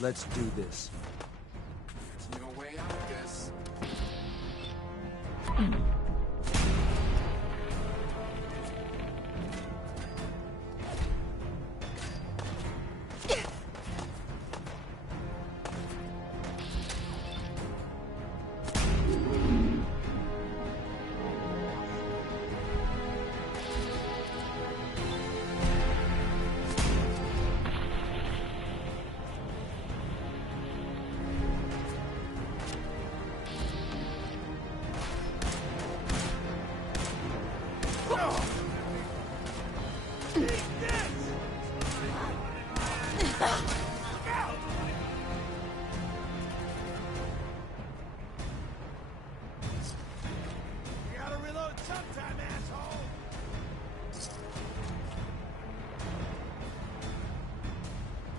Let's do this. There's no way out of this.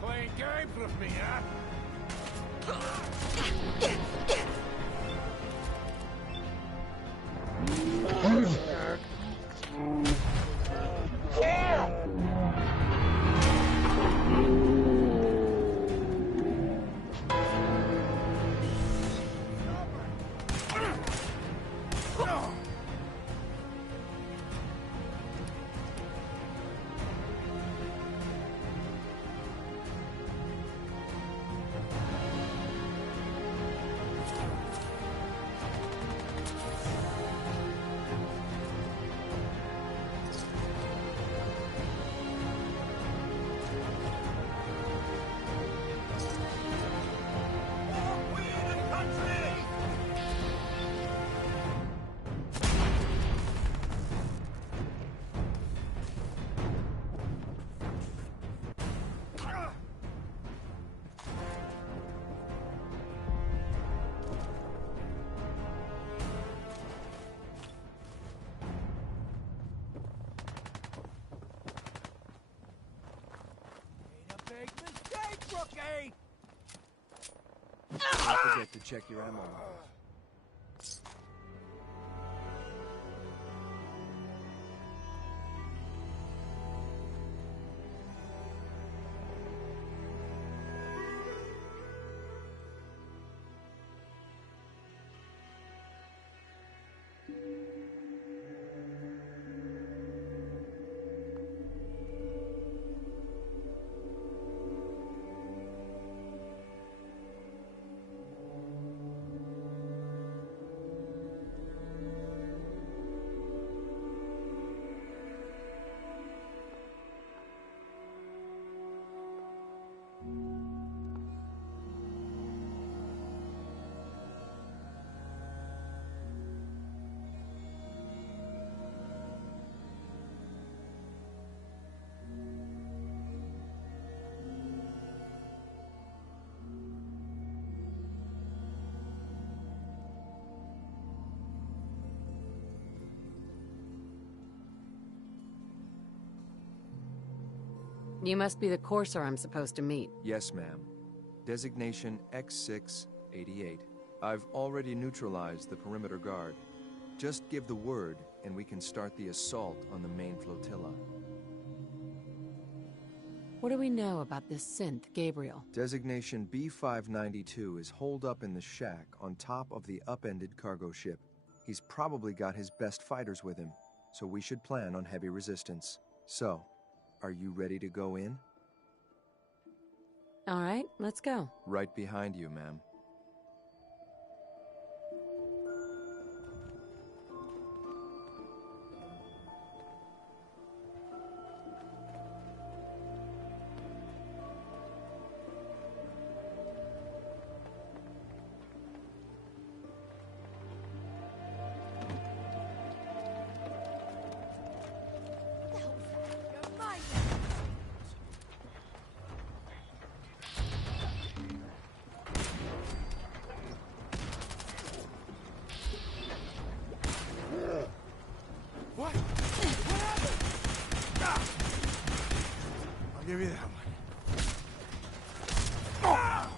Playing games with me, huh? Don't forget to check your ammo levels. You must be the courser I'm supposed to meet. Yes, ma'am. Designation X688. I've already neutralized the perimeter guard. Just give the word, and we can start the assault on the main flotilla. What do we know about this synth, Gabriel? Designation B592 is holed up in the shack on top of the upended cargo ship. He's probably got his best fighters with him, so we should plan on heavy resistance. So, are you ready to go in? All right, let's go. Right behind you, ma'am. What? What happened? Ah! I'll give you that one. Ah!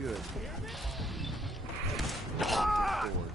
Good. Ah! Forward.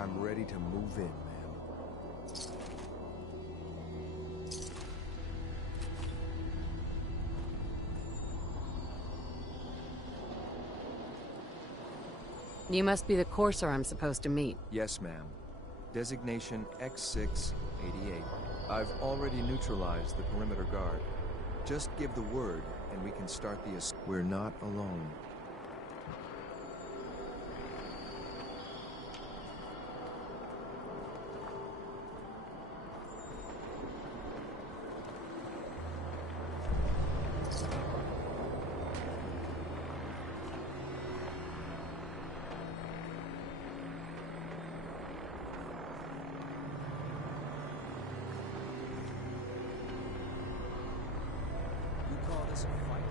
I'm ready to move in, ma'am. You must be the courser I'm supposed to meet. Yes, ma'am. Designation X688. I've already neutralized the perimeter guard. Just give the word, and we can start the assault. We're not alone. You call this a fight?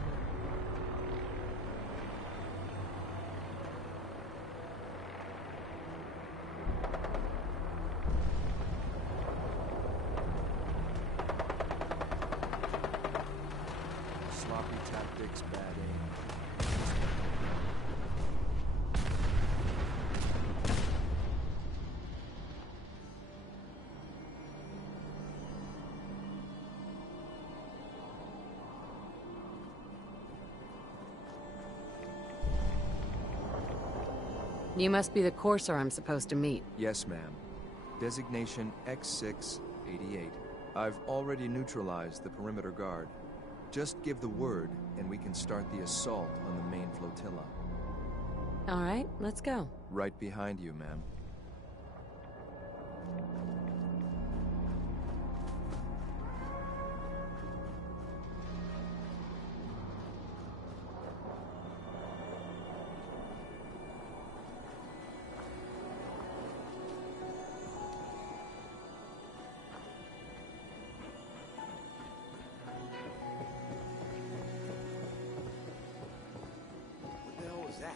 Sloppy tactics, bad aim. You must be the courser I'm supposed to meet. Yes, ma'am. Designation X688. I've already neutralized the perimeter guard. Just give the word, and we can start the assault on the main flotilla. All right, let's go. Right behind you, ma'am. What the hell was that?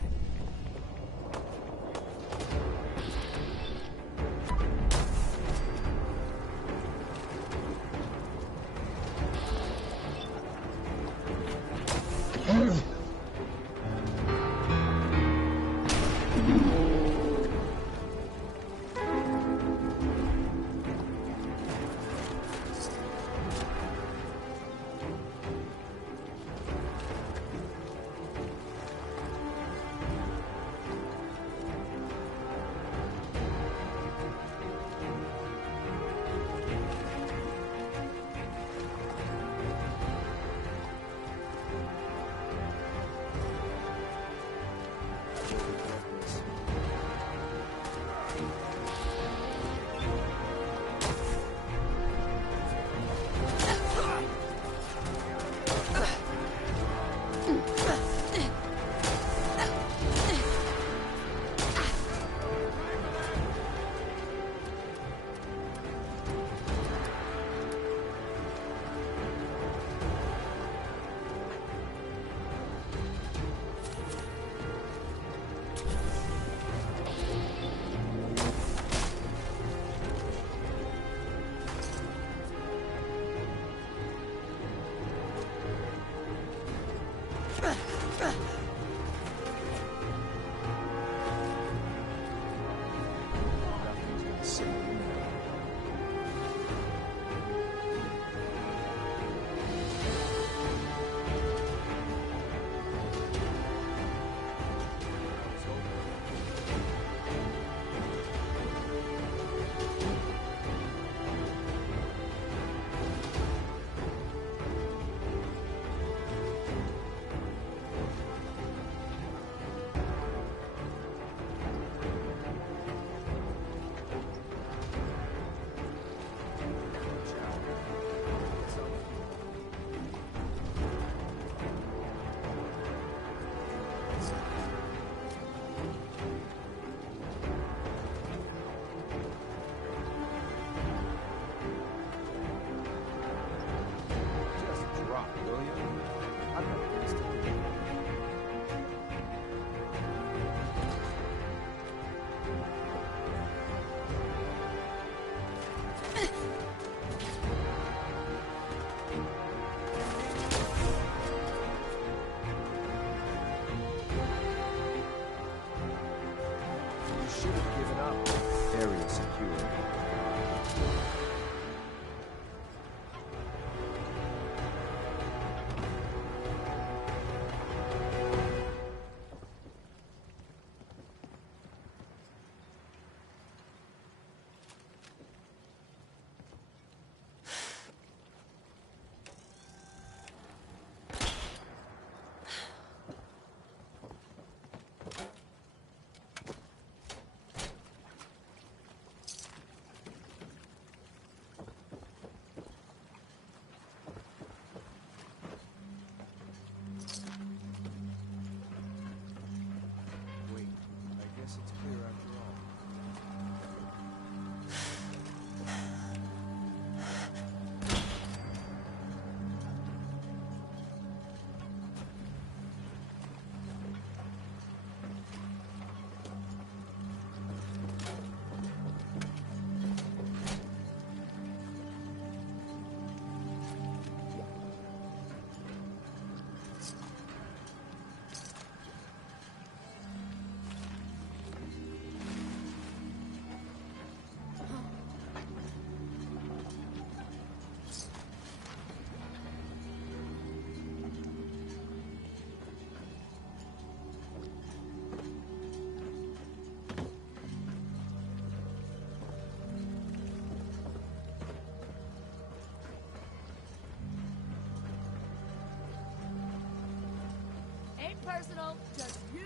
personal, just you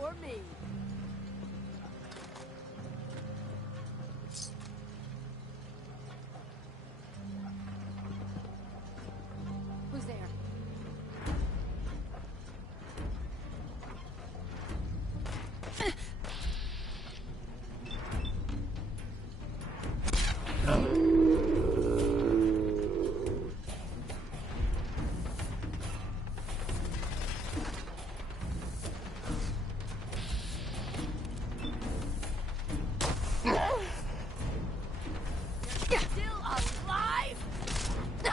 or me. Who's there? Still alive? No!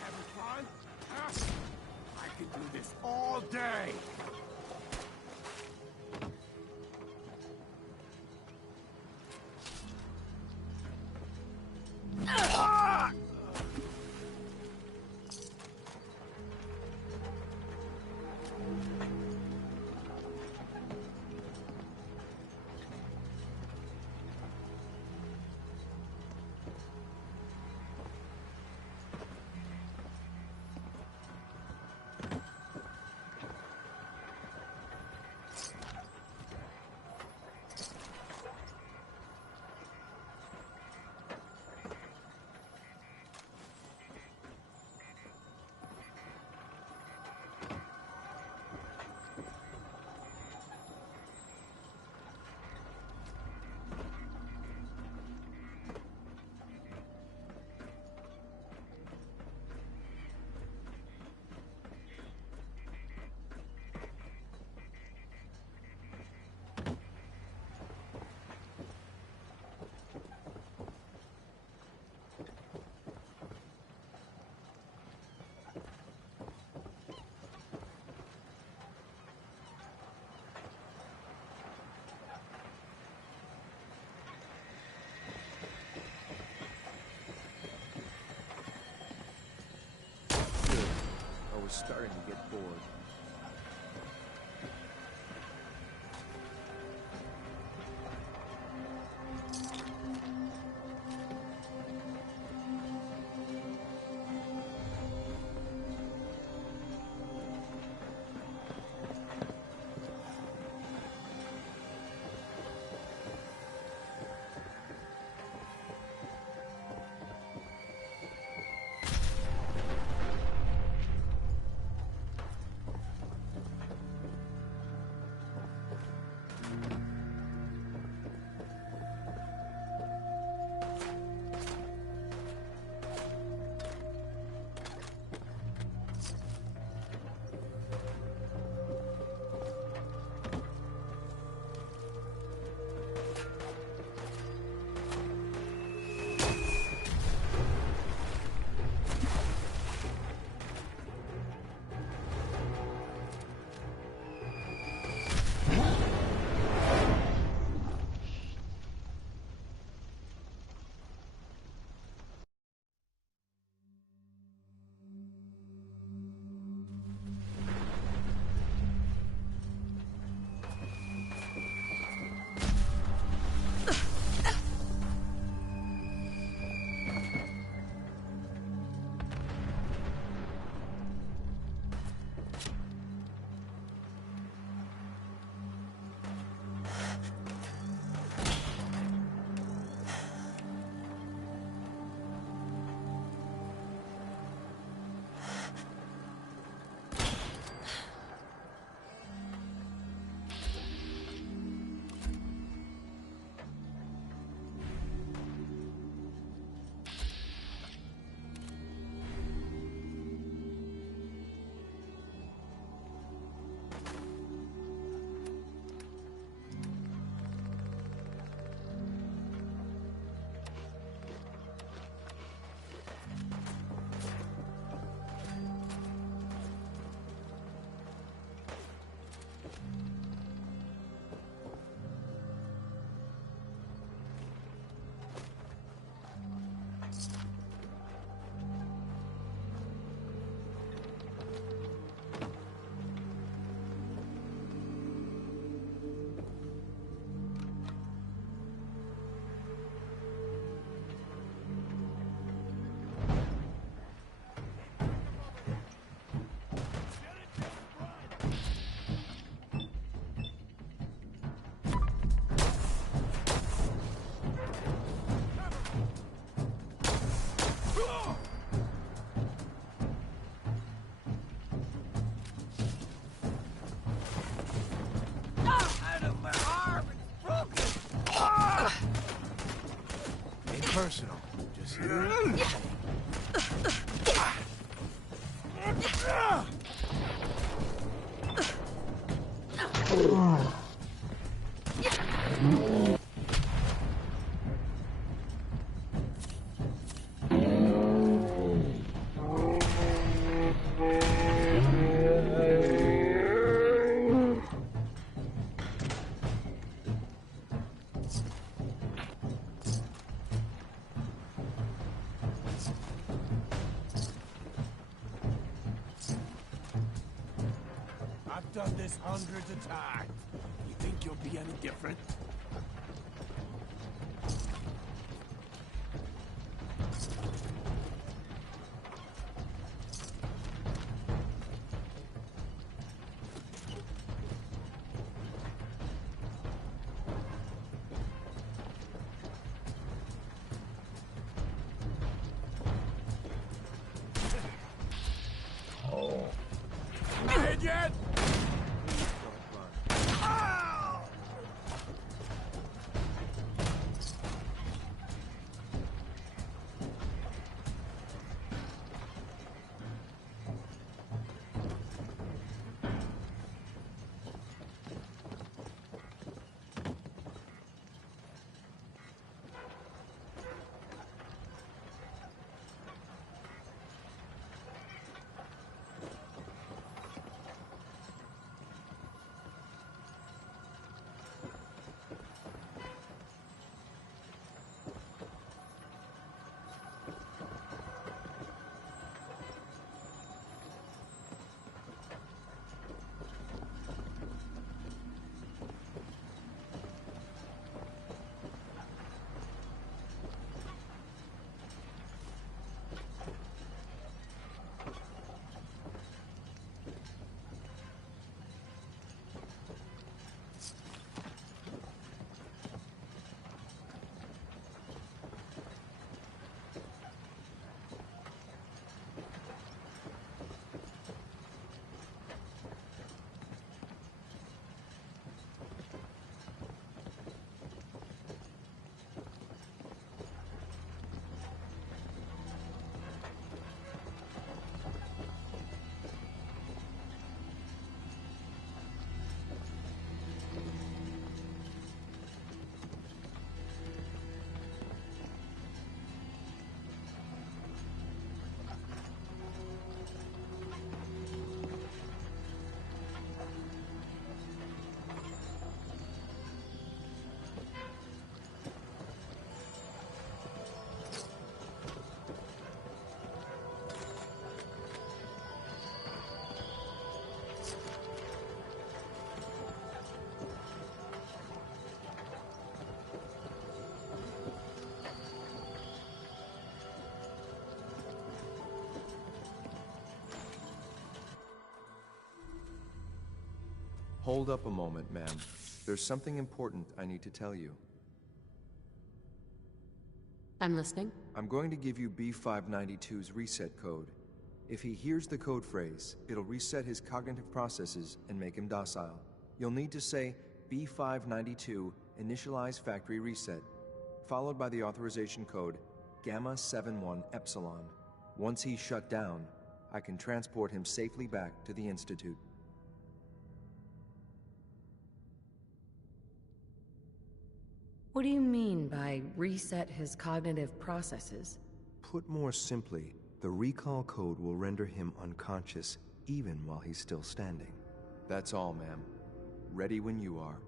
Having fun? Huh? I could do this all day. I was starting to get bored. personal. Just here. I've done this hundreds of times. You think you'll be any different? Dead yet? Hold up a moment, ma'am. There's something important I need to tell you. I'm listening. I'm going to give you B592's reset code. If he hears the code phrase, it'll reset his cognitive processes and make him docile. You'll need to say B592 initialize factory reset, followed by the authorization code Gamma 71 Epsilon. Once he's shut down, I can transport him safely back to the Institute. What do you mean by reset his cognitive processes? Put more simply, the recall code will render him unconscious even while he's still standing. That's all, ma'am. Ready when you are.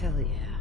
Hell yeah.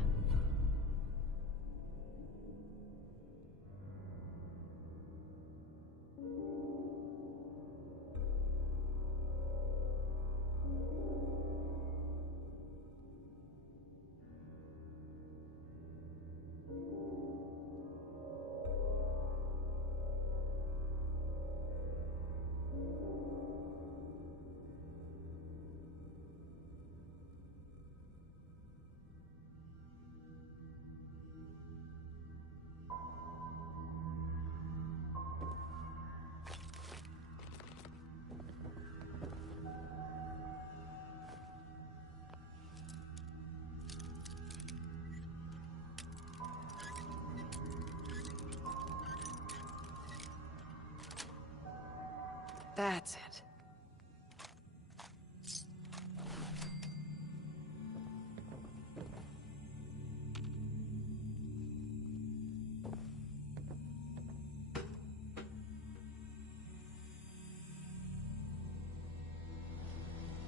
That's it.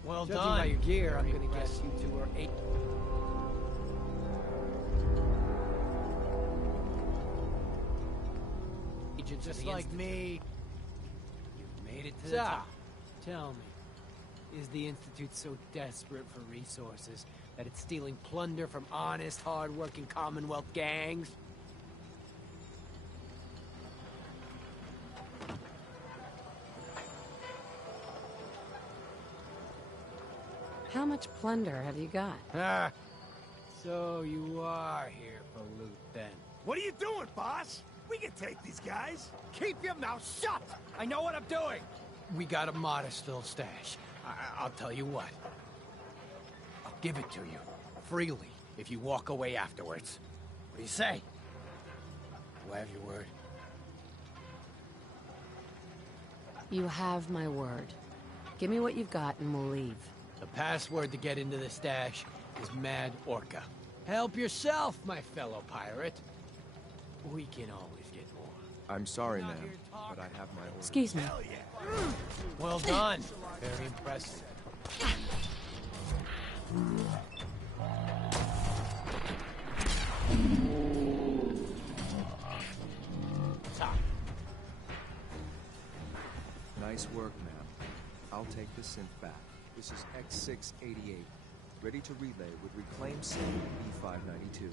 Well Judging done. by your gear, I'm Very gonna guess impressive. you two are eight. Agents of Just the like Institute. me. You've made it to So, the top. tell me, is the Institute so desperate for resources that it's stealing plunder from honest, hard-working Commonwealth gangs? How much plunder have you got? Ah, so you are here for loot then. What are you doing, boss? We can take these guys. Keep your mouth shut! I know what I'm doing! We got a modest little stash. I'll tell you what. I'll give it to you, freely, if you walk away afterwards. What do you say? Do I have your word? You have my word. Give me what you've got and we'll leave. The password to get into the stash is Mad Orca. Help yourself, my fellow pirate. We can always get more. I'm sorry, Not ma'am, here to talk. but I have my orders. Excuse me. Hell yeah. Well done. Very impressive. Top. Nice work, ma'am. I'll take the synth back. This is X688, ready to relay with reclaimed synth E592.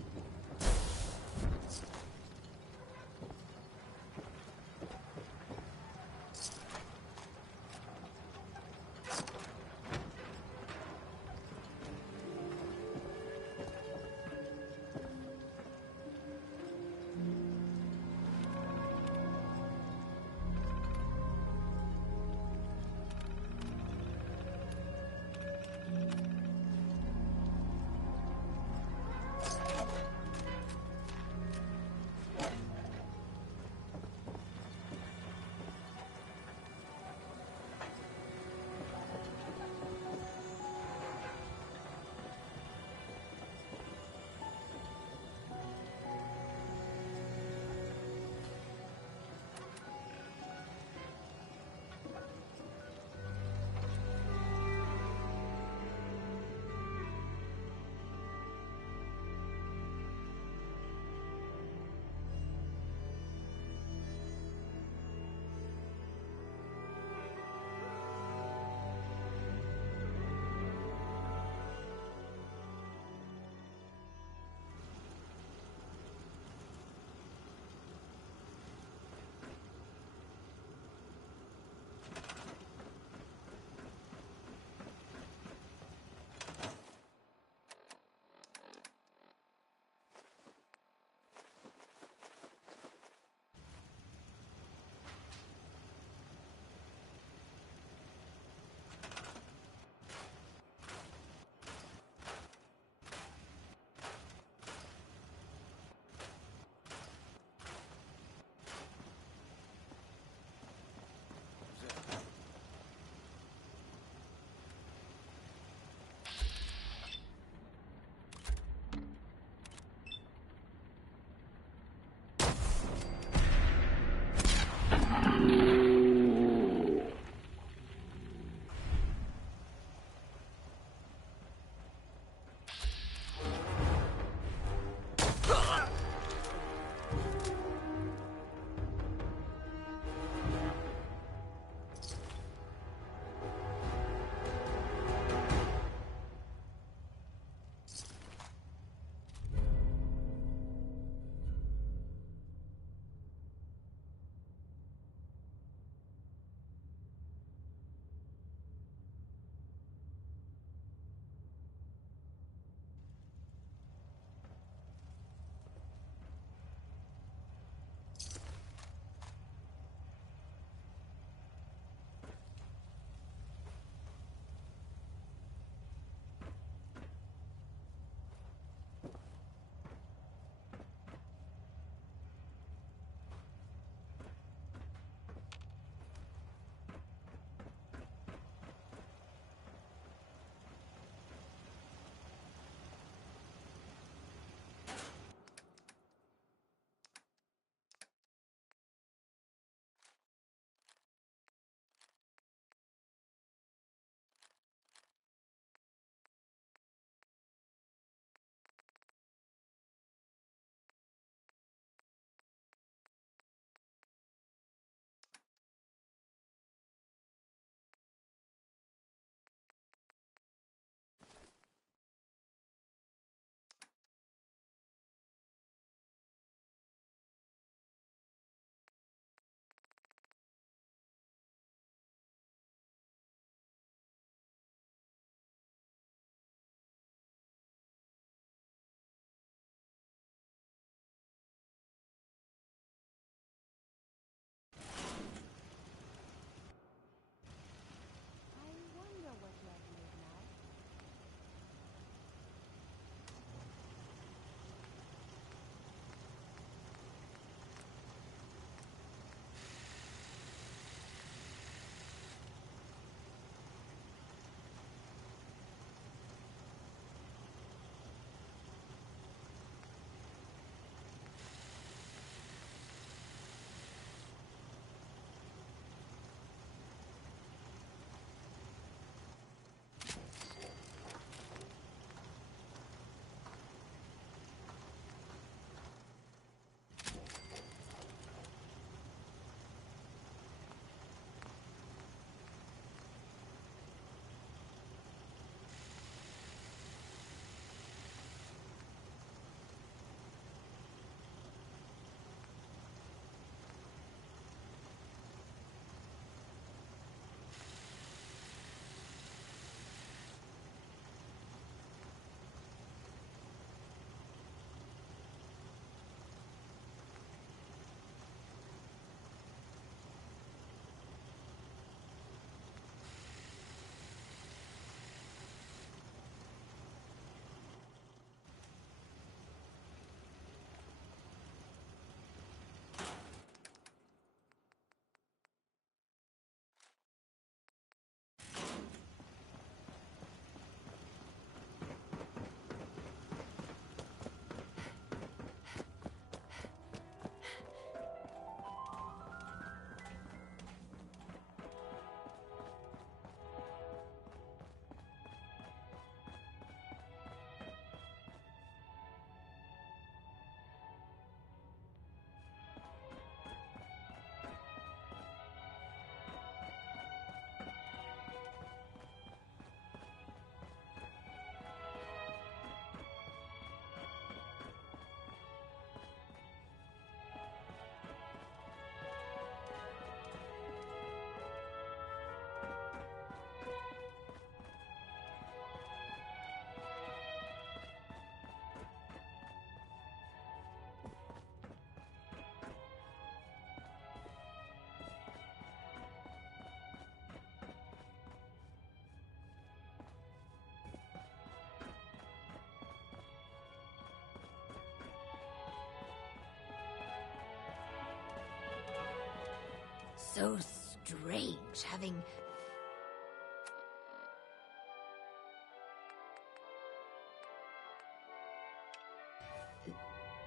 so strange having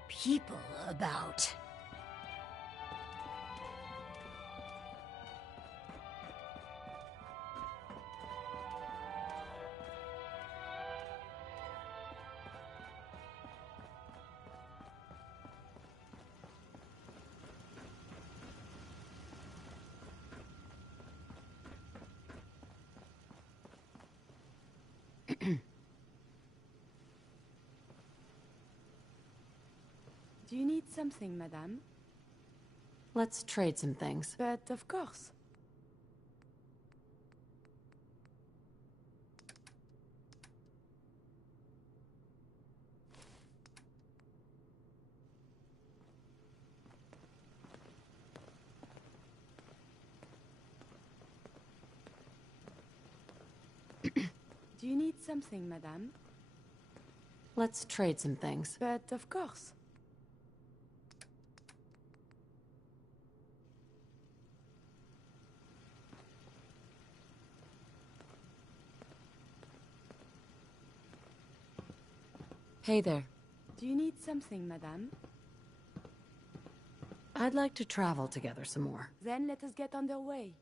people about. Do you need something, madame? Let's trade some things. But of course. Do you need something, madame? Let's trade some things. But of course. Hey there. Do you need something, madame? I'd like to travel together some more. Then let us get underway.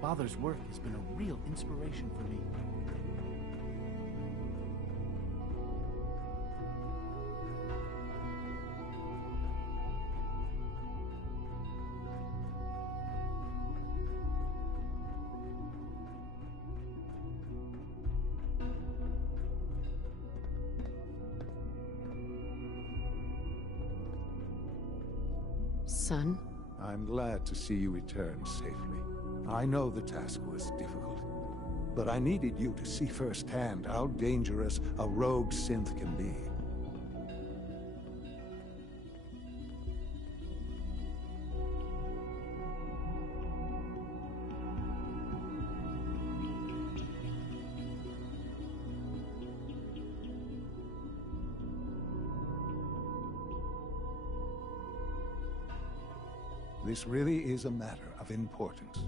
Father's work has been a real inspiration for me. Son? I'm glad to see you return safely. I know the task was difficult, but I needed you to see firsthand how dangerous a rogue synth can be. This really is a matter of importance.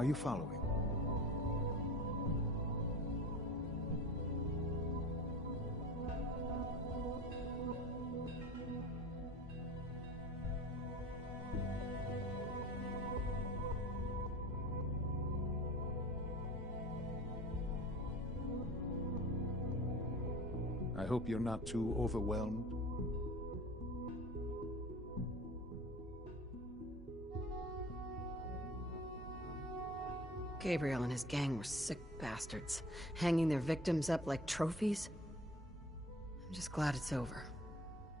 Are you following? I hope you're not too overwhelmed. Gabriel and his gang were sick bastards, hanging their victims up like trophies. I'm just glad it's over.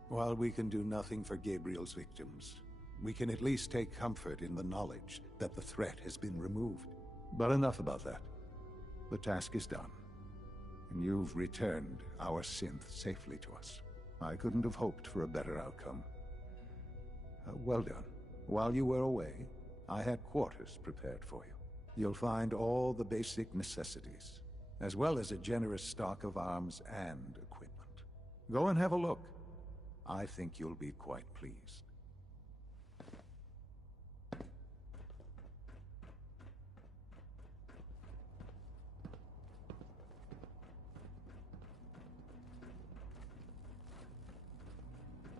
While we can do nothing for Gabriel's victims, we can at least take comfort in the knowledge that the threat has been removed. But enough about that. The task is done, and you've returned our synth safely to us. I couldn't have hoped for a better outcome. Well done. While you were away, I had quarters prepared for you. You'll find all the basic necessities, as well as a generous stock of arms and equipment. Go and have a look. I think you'll be quite pleased.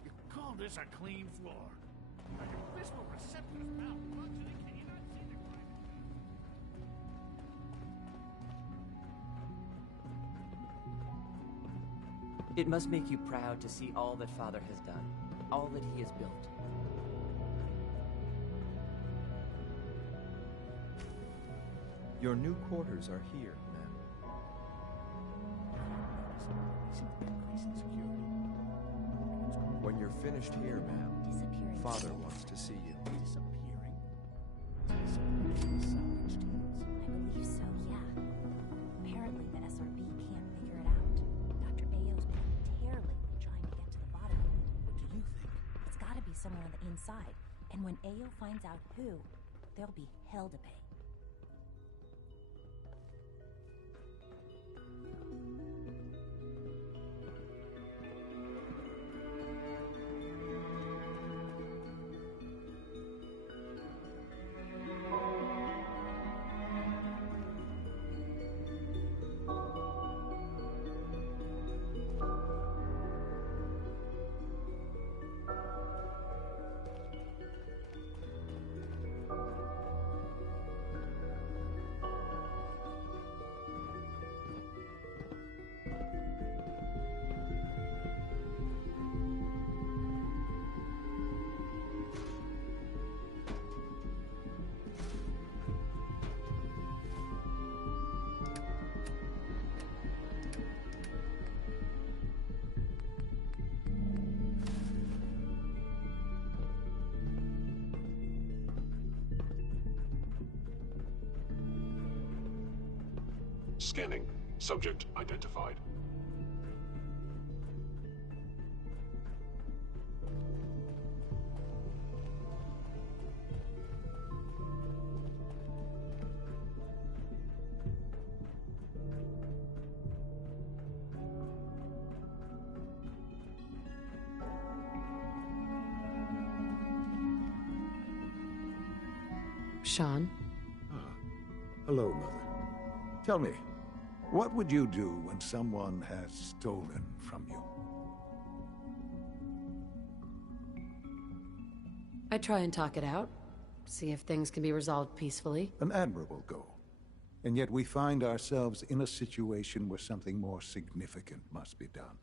You call this a clean floor? Are your fiscal receptors malfunctioning? Can you not see the crime? It must make you proud to see all that Father has done, all that he has built. Your new quarters are here, ma'am. When you're finished here, ma'am, Father wants to see you. Disappearing? I believe so, yeah. Apparently the SRB can't figure it out. Dr. Ayo's been terribly trying to get to the bottom of it. What do you think? It's gotta be someone on the inside. And when Ayo finds out who, there'll be hell to pay. Scanning. Subject identified. Sean? Hello, Mother. Tell me, what would you do when someone has stolen from you? I try and talk it out, see if things can be resolved peacefully. An admirable goal. And yet we find ourselves in a situation where something more significant must be done.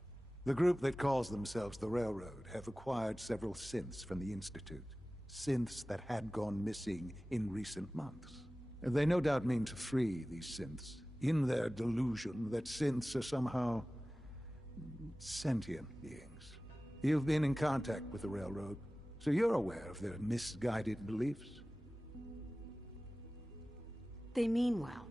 The group that calls themselves the Railroad have acquired several synths from the Institute. Synths that had gone missing in recent months. They no doubt mean to free these synths, in their delusion that synths are somehow sentient beings. You've been in contact with the Railroad, so you're aware of their misguided beliefs. They mean well.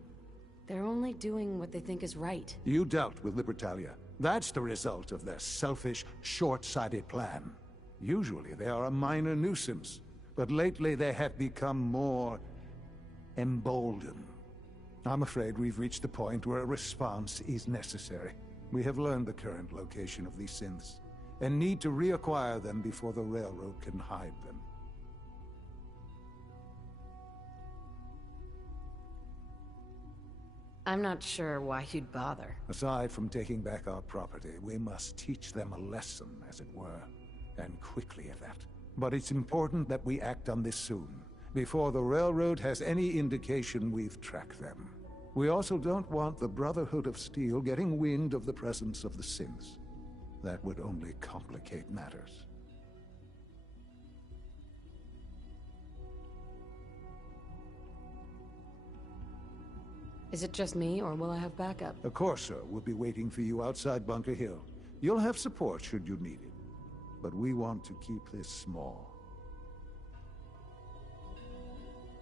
They're only doing what they think is right. You dealt with Libertalia. That's the result of their selfish, short-sighted plan. Usually they are a minor nuisance, but lately they have become more emboldened. I'm afraid we've reached the point where a response is necessary. We have learned the current location of these synths, and need to reacquire them before the Railroad can hide them. I'm not sure why you'd bother. Aside from taking back our property, we must teach them a lesson, as it were. And quickly at that. But it's important that we act on this soon, before the Railroad has any indication we've tracked them. We also don't want the Brotherhood of Steel getting wind of the presence of the synths. That would only complicate matters. Is it just me, or will I have backup? The Corsair will be waiting for you outside Bunker Hill. You'll have support should you need it. But we want to keep this small.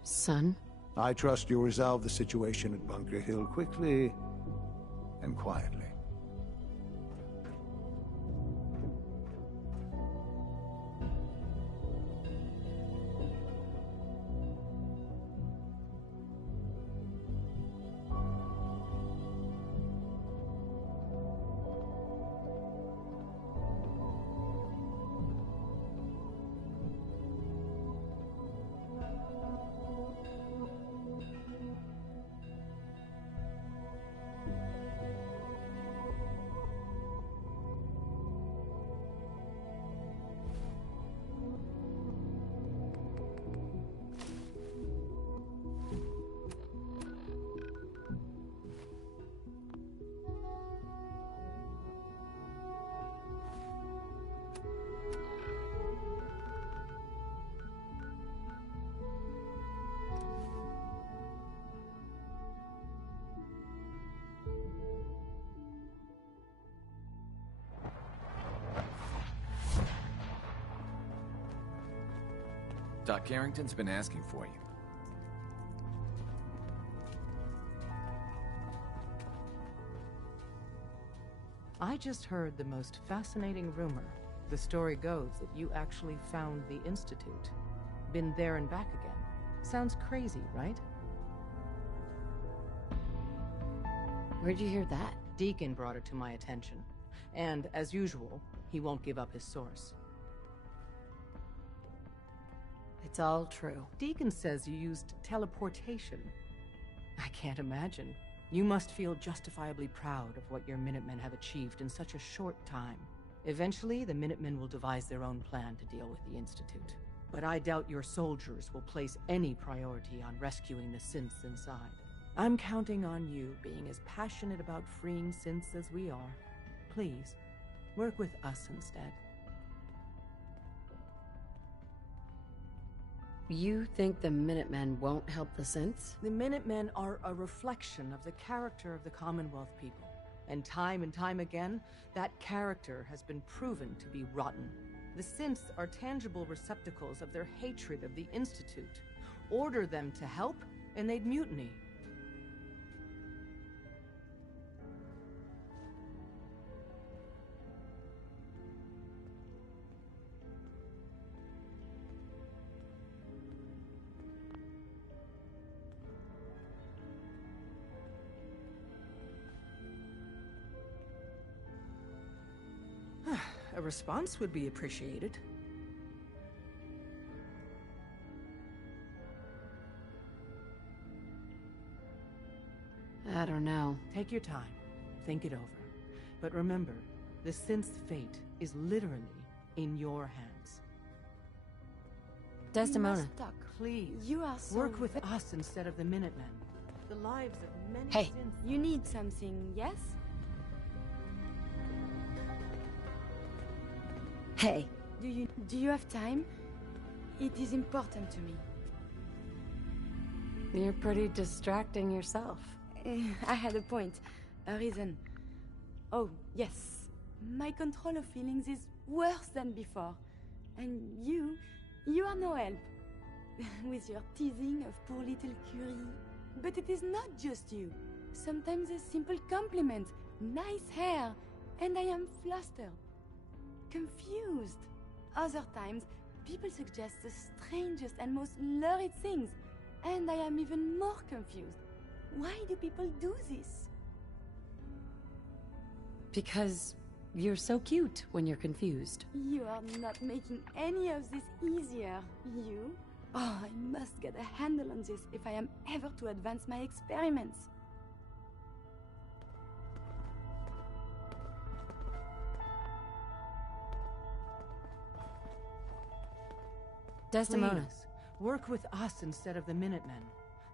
Son? I trust you'll resolve the situation at Bunker Hill quickly and quietly. Doc Carrington's been asking for you. I just heard the most fascinating rumor. The story goes that you actually found the Institute. Been there and back again. Sounds crazy, right? Where'd you hear that? Deacon brought it to my attention. And, as usual, he won't give up his source. It's all true. Deacon says you used teleportation. I can't imagine. You must feel justifiably proud of what your Minutemen have achieved in such a short time. Eventually, the Minutemen will devise their own plan to deal with the Institute. But I doubt your soldiers will place any priority on rescuing the synths inside. I'm counting on you being as passionate about freeing synths as we are. Please, work with us instead. You think the Minutemen won't help the synths? The Minutemen are a reflection of the character of the Commonwealth people. And time again, that character has been proven to be rotten. The synths are tangible receptacles of their hatred of the Institute. Order them to help, and they'd mutiny. A response would be appreciated. I don't know. Take your time. Think it over. But remember, the synth's fate is literally in your hands. Desdemona. Please, You are so work with us instead of the Minutemen. The lives of many Hey. synths... You need something, yes? Hey. Do you have time? It is important to me. You're pretty distracting yourself. I had a point, a reason. Oh, yes. My control of feelings is worse than before. And you are no help. With your teasing of poor little Curie. But it is not just you. Sometimes a simple compliment, nice hair, and I am flustered. Confused. Other times, people suggest the strangest and most lurid things, and I am even more confused. Why do people do this? Because you're so cute when you're confused. You are not making any of this easier, you? Oh, I must get a handle on this if I am ever to advance my experiments. Desdemona. Please, work with us instead of the Minutemen.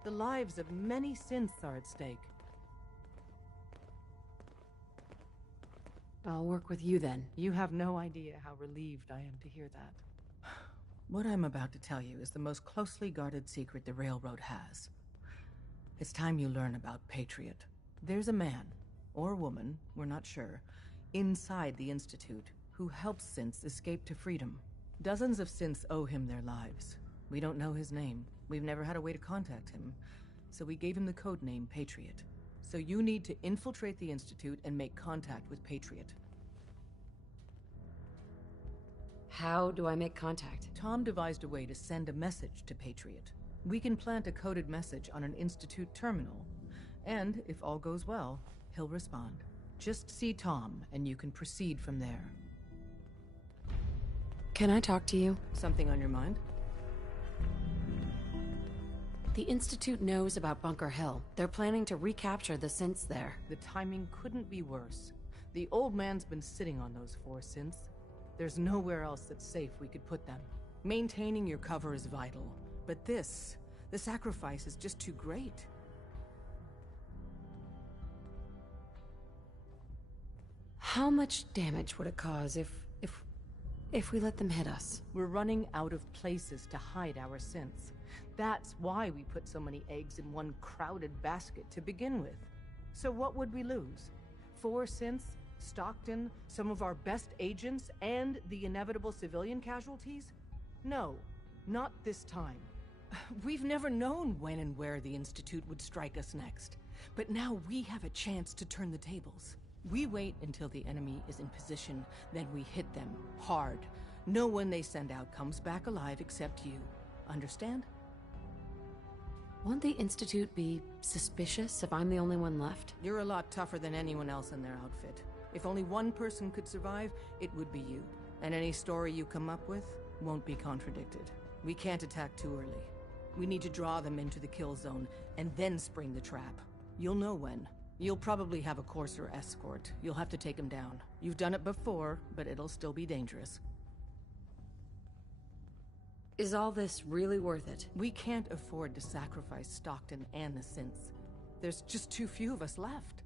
The lives of many synths are at stake. I'll work with you then. You have no idea how relieved I am to hear that. What I'm about to tell you is the most closely guarded secret the Railroad has. It's time you learn about Patriot. There's a man, or woman, we're not sure, inside the Institute who helps synths escape to freedom. Dozens of synths owe him their lives. We don't know his name. We've never had a way to contact him. So we gave him the code name Patriot. So you need to infiltrate the Institute and make contact with Patriot. How do I make contact? Tom devised a way to send a message to Patriot. We can plant a coded message on an Institute terminal. And, if all goes well, he'll respond. Just see Tom, and you can proceed from there. Can I talk to you? Something on your mind? The Institute knows about Bunker Hill. They're planning to recapture the synths there. The timing couldn't be worse. The old man's been sitting on those 4 synths. There's nowhere else that's safe we could put them. Maintaining your cover is vital. But the sacrifice is just too great. How much damage would it cause if we let them hit us? We're running out of places to hide our synths. That's why we put so many eggs in one crowded basket to begin with. So what would we lose? 4 synths, Stockton, some of our best agents, and the inevitable civilian casualties? No, not this time. We've never known when and where the Institute would strike us next. But now we have a chance to turn the tables. We wait until the enemy is in position, then we hit them hard. No one they send out comes back alive except you. Understand? Won't the Institute be suspicious if I'm the only one left? You're a lot tougher than anyone else in their outfit. If only one person could survive, it would be you. And any story you come up with won't be contradicted. We can't attack too early. We need to draw them into the kill zone, and then spring the trap. You'll know when. You'll probably have a Courser escort. You'll have to take him down. You've done it before, but it'll still be dangerous. Is all this really worth it? We can't afford to sacrifice Stockton and the synths. There's just too few of us left.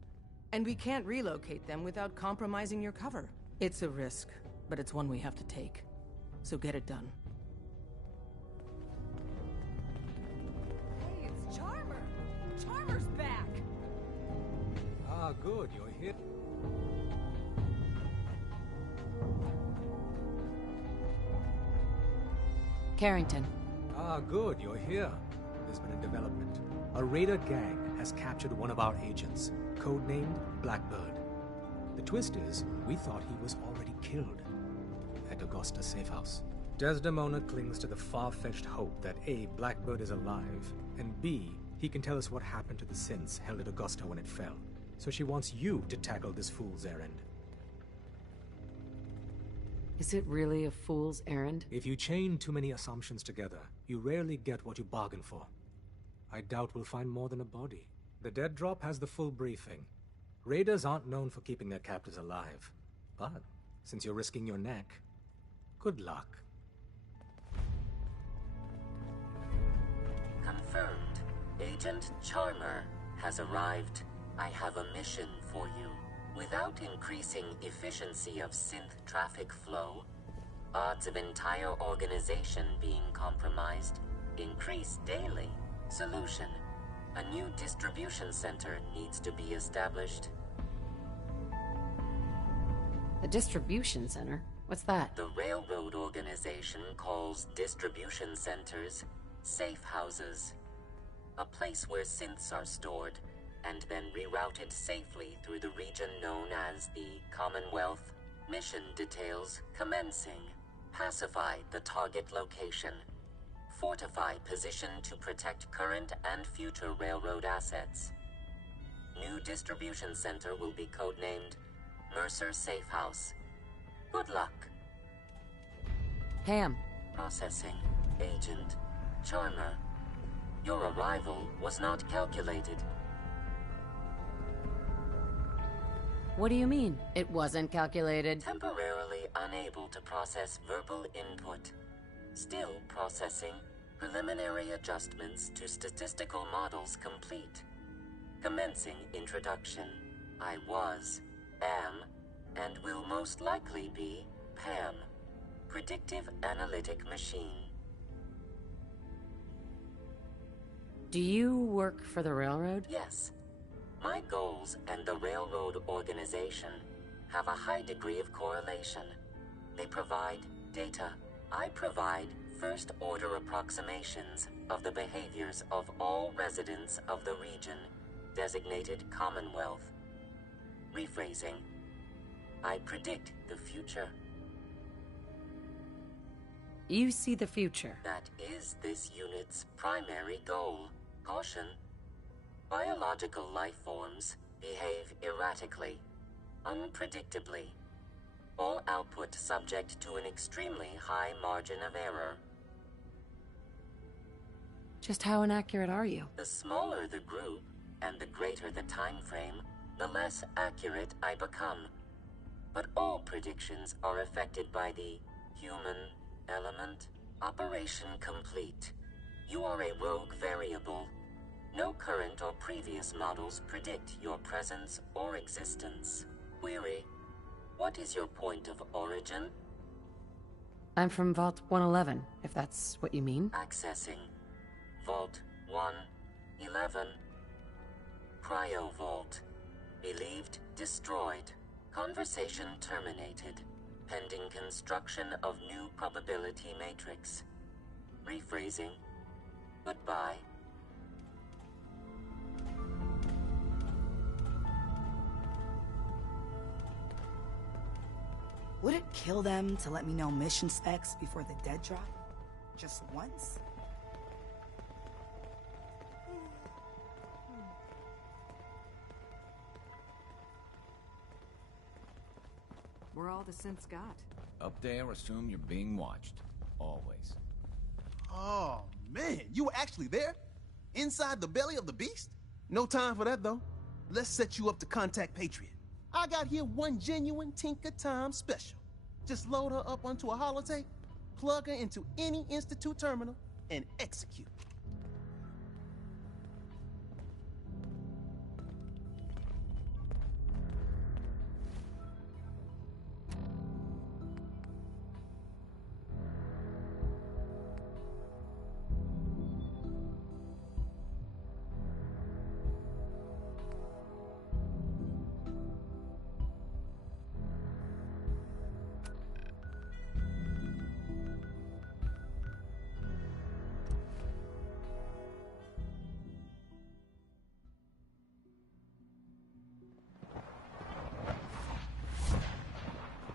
And we can't relocate them without compromising your cover. It's a risk, but it's one we have to take. So get it done. Hey, it's Charmer! Charmer's back! Ah, good, you're here. Carrington. Ah, good, you're here. There's been a development. A raider gang has captured one of our agents, codenamed Blackbird. The twist is, we thought he was already killed at Augusta Safe House. Desdemona clings to the far-fetched hope that A, Blackbird is alive, and B, he can tell us what happened to the synths held at Augusta when it fell. So she wants you to tackle this fool's errand. Is it really a fool's errand? If you chain too many assumptions together, you rarely get what you bargain for. I doubt we'll find more than a body. The dead drop has the full briefing. Raiders aren't known for keeping their captors alive. But, since you're risking your neck, good luck. Confirmed. Agent Charmer has arrived. I have a mission for you. Without increasing efficiency of synth traffic flow, odds of entire organization being compromised increase daily. Solution: a new distribution center needs to be established. A distribution center? What's that? The railroad organization calls distribution centers safe houses. A place where synths are stored and then rerouted safely through the region known as the Commonwealth. Mission details commencing. Pacify the target location. Fortify position to protect current and future railroad assets. New distribution center will be codenamed Mercer Safe House. Good luck. Ham. Processing. Agent Charmer. Your arrival was not calculated. What do you mean, it wasn't calculated? Temporarily unable to process verbal input. Still processing. Preliminary adjustments to statistical models complete. Commencing introduction. I was, am, and will most likely be PAM. Predictive Analytic Machine. Do you work for the railroad? Yes. My goals and the railroad organization have a high degree of correlation. They provide data. I provide first-order approximations of the behaviors of all residents of the region, designated Commonwealth. Rephrasing. I predict the future. You see the future. That is this unit's primary goal. Caution. Biological life forms behave erratically, unpredictably. All output subject to an extremely high margin of error. Just how inaccurate are you? The smaller the group, and the greater the time frame, the less accurate I become. But all predictions are affected by the human element. Operation complete. You are a rogue variable. No current or previous models predict your presence or existence. Query. What is your point of origin? I'm from Vault 111, if that's what you mean. Accessing. Vault 111. Cryovault. Believed destroyed. Conversation terminated. Pending construction of new probability matrix. Rephrasing. Goodbye. Would it kill them to let me know mission specs before the dead drop? Just once? Where all the synths got? Up there, assume you're being watched. Always. Oh, man, you were actually there? Inside the belly of the beast? No time for that, though. Let's set you up to contact Patriot. I got here one genuine Tinker Time special. Just load her up onto a holotape, plug her into any Institute terminal, and execute.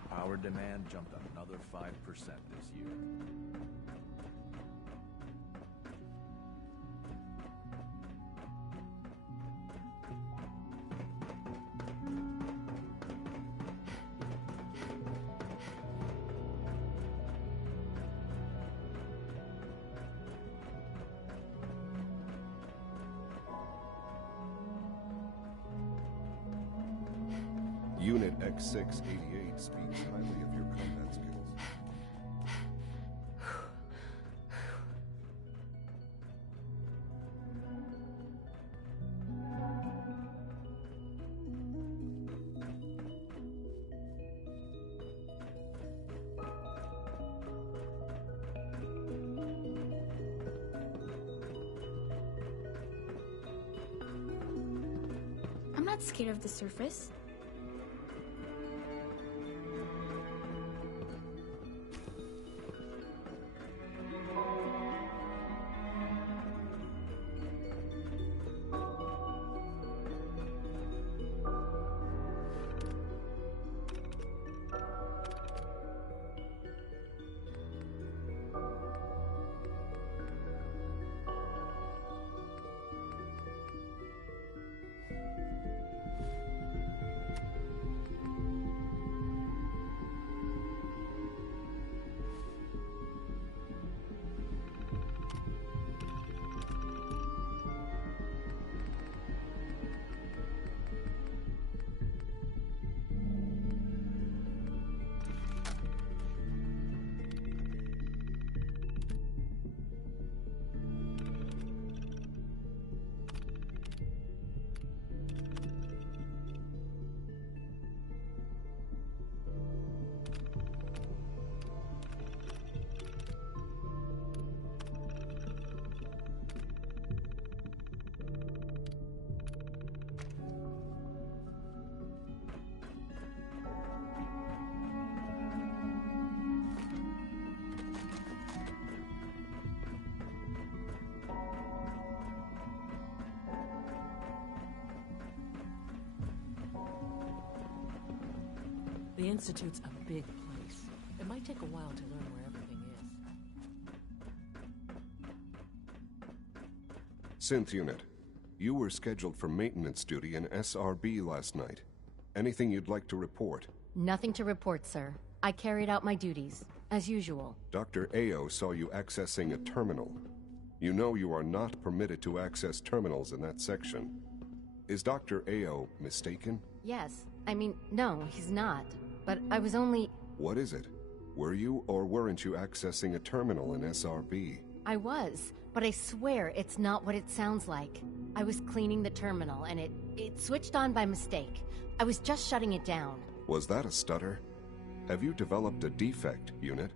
Power demand jumped another 5% this year. Unit X688 speaks highly of your combat skills. I'm not scared of the surface. Institute's a big place. It might take a while to learn where everything is. Synth Unit, you were scheduled for maintenance duty in SRB last night. Anything you'd like to report? Nothing to report, sir. I carried out my duties, as usual. Dr. Ao saw you accessing a terminal. You know you are not permitted to access terminals in that section. Is Dr. Ao mistaken? Yes. I mean, no, he's not. But I was only... What is it? Were you or weren't you accessing a terminal in SRB? I was, but I swear it's not what it sounds like. I was cleaning the terminal, and it switched on by mistake. I was just shutting it down. Was that a stutter? Have you developed a defect, Unit?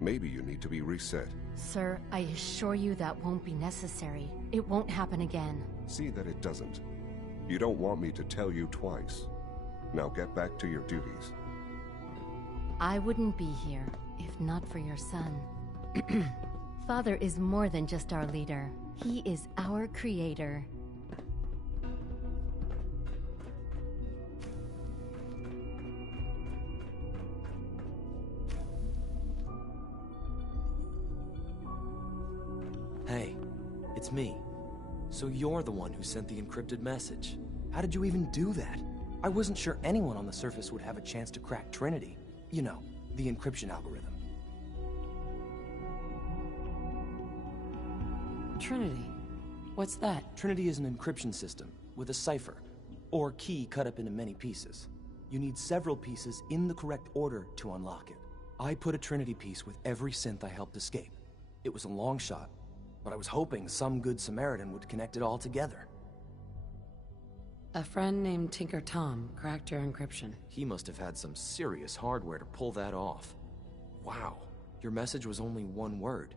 Maybe you need to be reset. Sir, I assure you that won't be necessary. It won't happen again. See that it doesn't. You don't want me to tell you twice. Now get back to your duties. I wouldn't be here if not for your son. Father is more than just our leader. He is our creator. Hey, it's me. So you're the one who sent the encrypted message. How did you even do that? I wasn't sure anyone on the surface would have a chance to crack Trinity. You know, the encryption algorithm. Trinity? What's that? Trinity is an encryption system with a cipher, or key cut up into many pieces. You need several pieces in the correct order to unlock it. I put a Trinity piece with every synth I helped escape. It was a long shot, but I was hoping some good Samaritan would connect it all together. A friend named Tinker Tom cracked your encryption. He must have had some serious hardware to pull that off. Wow, your message was only one word.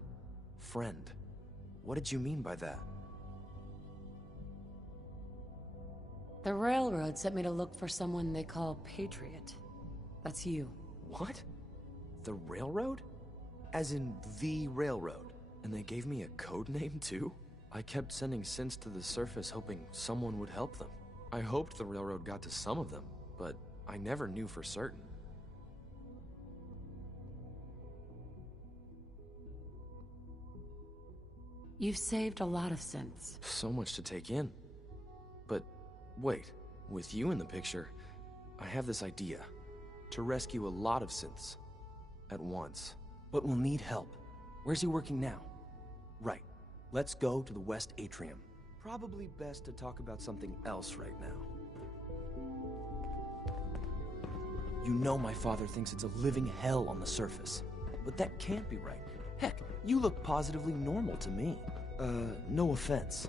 Friend. What did you mean by that? The Railroad sent me to look for someone they call Patriot. That's you. What? The Railroad? As in the Railroad? And they gave me a code name too? I kept sending synths to the surface hoping someone would help them. I hoped the Railroad got to some of them, but I never knew for certain. You've saved a lot of synths. So much to take in. But wait, with you in the picture, I have this idea. To rescue a lot of synths. At once. But we'll need help. Where's he working now? Right. Let's go to the West Atrium. Probably best to talk about something else right now. You know my father thinks it's a living hell on the surface. But that can't be right. Heck, you look positively normal to me. No offense.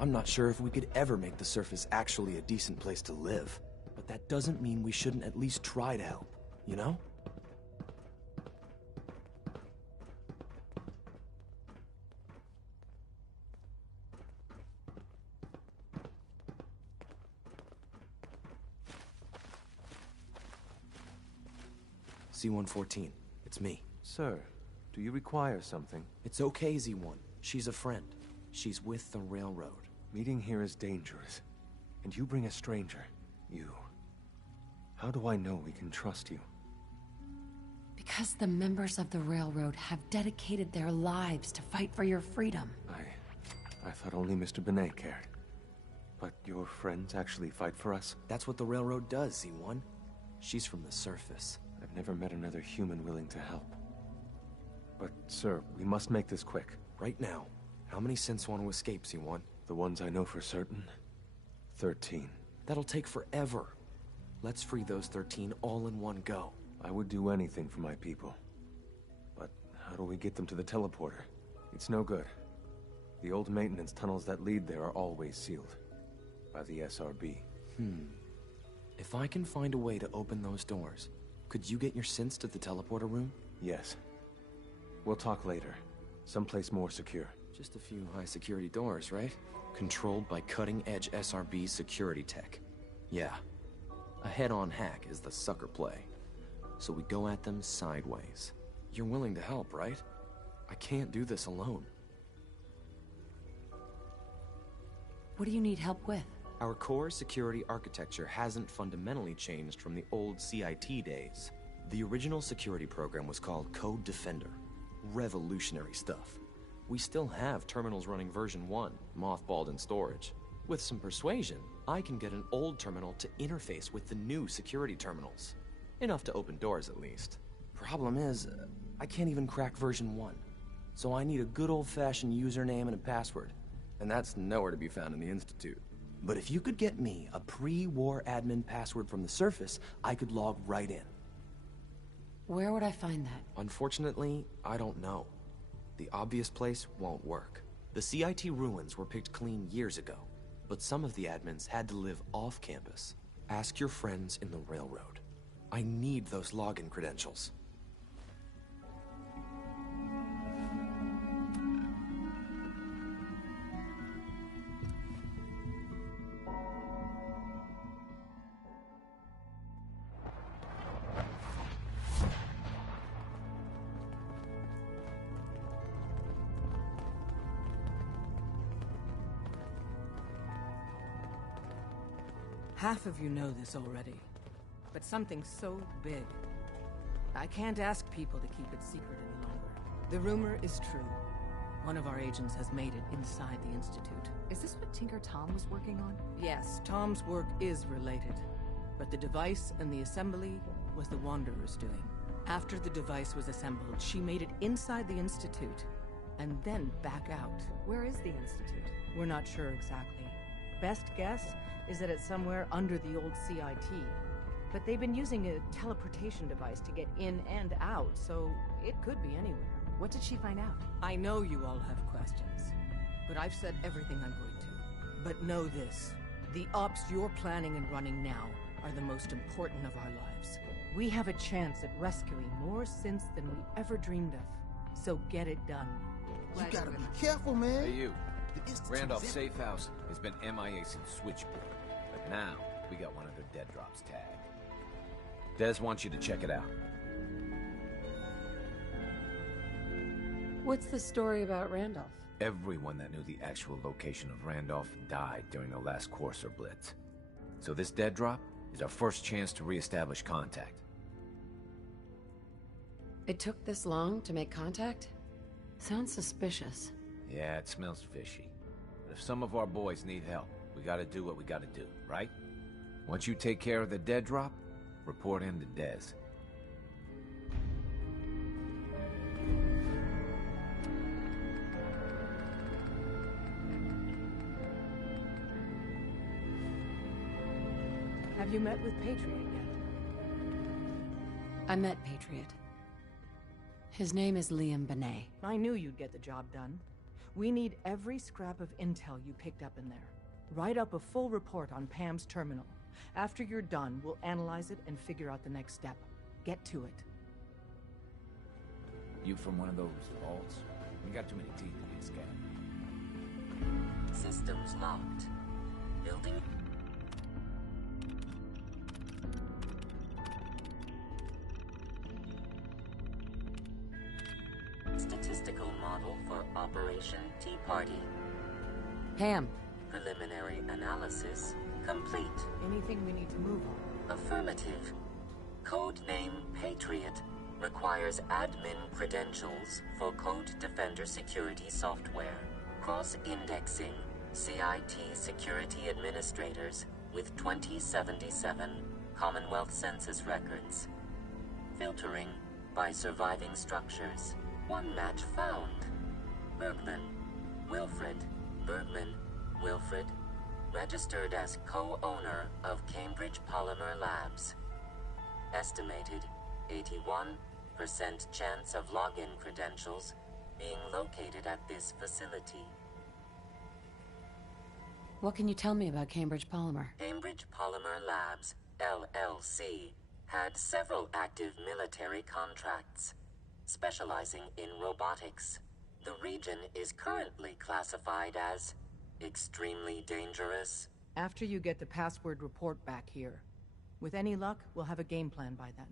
I'm not sure if we could ever make the surface actually a decent place to live. But that doesn't mean we shouldn't at least try to help, you know? C-114, it's me. Sir, do you require something? It's okay, Z1. She's a friend. She's with the Railroad. Meeting here is dangerous. And you bring a stranger. You. How do I know we can trust you? Because the members of the Railroad have dedicated their lives to fight for your freedom. I thought only Mr. Benet cared. But your friends actually fight for us? That's what the Railroad does, Z1. She's from the surface. I've never met another human willing to help. But, sir, we must make this quick. Right now. How many synths want to escape, Z1? The ones I know for certain? 13. That'll take forever. Let's free those 13 all in one go. I would do anything for my people. But how do we get them to the teleporter? It's no good. The old maintenance tunnels that lead there are always sealed. By the SRB. If I can find a way to open those doors, could you get your synths to the teleporter room? Yes. We'll talk later. Someplace more secure. Just a few high-security doors, right? Controlled by cutting-edge SRB security tech. Yeah. A head-on hack is the sucker play. So we go at them sideways. You're willing to help, right? I can't do this alone. What do you need help with? Our core security architecture hasn't fundamentally changed from the old CIT days. The original security program was called Code Defender. Revolutionary stuff. We still have terminals running version 1, mothballed in storage. With some persuasion, I can get an old terminal to interface with the new security terminals. Enough to open doors, at least. Problem is, I can't even crack version 1. So I need a good old-fashioned username and a password. And that's nowhere to be found in the Institute. But if you could get me a pre-war admin password from the surface, I could log right in. Where would I find that? Unfortunately, I don't know. The obvious place won't work. The CIT ruins were picked clean years ago, but some of the admins had to live off campus. Ask your friends in the railroad. I need those login credentials. Half of you know this already, but something so big, I can't ask people to keep it secret any longer. The rumor is true. One of our agents has made it inside the Institute. Is this what Tinker Tom was working on? Yes, Tom's work is related, but the device and the assembly was the Wanderer's doing. After the device was assembled, she made it inside the Institute, and then back out. Where is the Institute? We're not sure exactly. Best guess is that it's somewhere under the old CIT. But they've been using a teleportation device to get in and out, so it could be anywhere. What did she find out? I know you all have questions, but I've said everything I'm going to. But know this, the ops you're planning and running now are the most important of our lives. We have a chance at rescuing more synths than we ever dreamed of, so get it done. You gotta be careful, man. Hey, you. Randolph Safe House has been MIA since Switchboard, but now we got one of their dead drops tagged. Des wants you to check it out. What's the story about Randolph? Everyone that knew the actual location of Randolph died during the last Courser Blitz. So this dead drop is our first chance to re-establish contact. It took this long to make contact? Sounds suspicious. Yeah, it smells fishy. But if some of our boys need help, we gotta do what we gotta do, right? Once you take care of the dead drop, report in to Des. Have you met with Patriot yet? I met Patriot. His name is Liam Benet. I knew you'd get the job done. We need every scrap of intel you picked up in there. Write up a full report on Pam's terminal. After you're done, we'll analyze it and figure out the next step. Get to it. You from one of those vaults? We got too many teeth to be scattered. Systems locked. Building. Statistical model for Operation Tea Party. Pam. Preliminary analysis complete. Anything we need to move on? Affirmative. Codename Patriot requires admin credentials for Code Defender security software. Cross-indexing CIT security administrators with 2077 Commonwealth Census records. Filtering by surviving structures. One match found. Bergman. Wilfred. Bergman. Wilfred. Registered as co-owner of Cambridge Polymer Labs. Estimated 81% chance of login credentials being located at this facility. What can you tell me about Cambridge Polymer? Cambridge Polymer Labs, LLC, had several active military contracts, specializing in robotics. The region is currently classified as extremely dangerous. After you get the password report back here. With any luck, we'll have a game plan by then.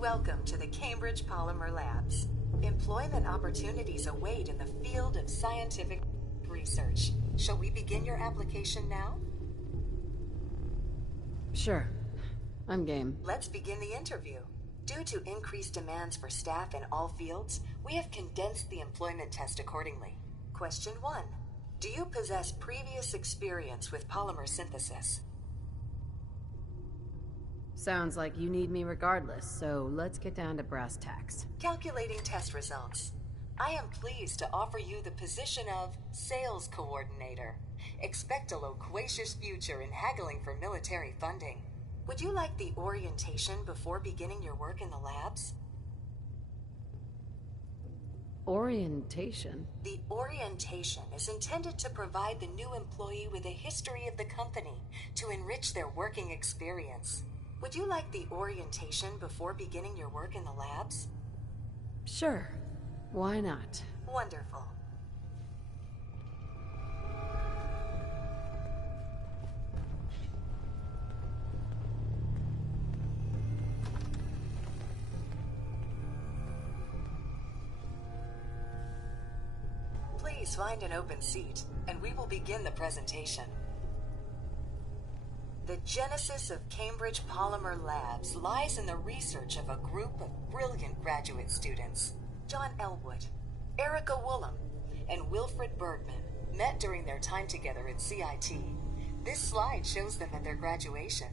Welcome to the Cambridge Polymer Labs. Employment opportunities await in the field of scientific research. Shall we begin your application now? Sure. I'm game. Let's begin the interview. Due to increased demands for staff in all fields, we have condensed the employment test accordingly. Question 1. Do you possess previous experience with polymer synthesis? Sounds like you need me regardless, so let's get down to brass tacks. Calculating test results. I am pleased to offer you the position of Sales Coordinator. Expect a loquacious future in haggling for military funding. Would you like the orientation before beginning your work in the labs? Orientation? The orientation is intended to provide the new employee with a history of the company to enrich their working experience. Would you like the orientation before beginning your work in the labs? Sure. Why not? Wonderful. Please find an open seat, and we will begin the presentation. The genesis of Cambridge Polymer Labs lies in the research of a group of brilliant graduate students. John Elwood, Erica Woolham, and Wilfred Bergman met during their time together at CIT. This slide shows them at their graduation.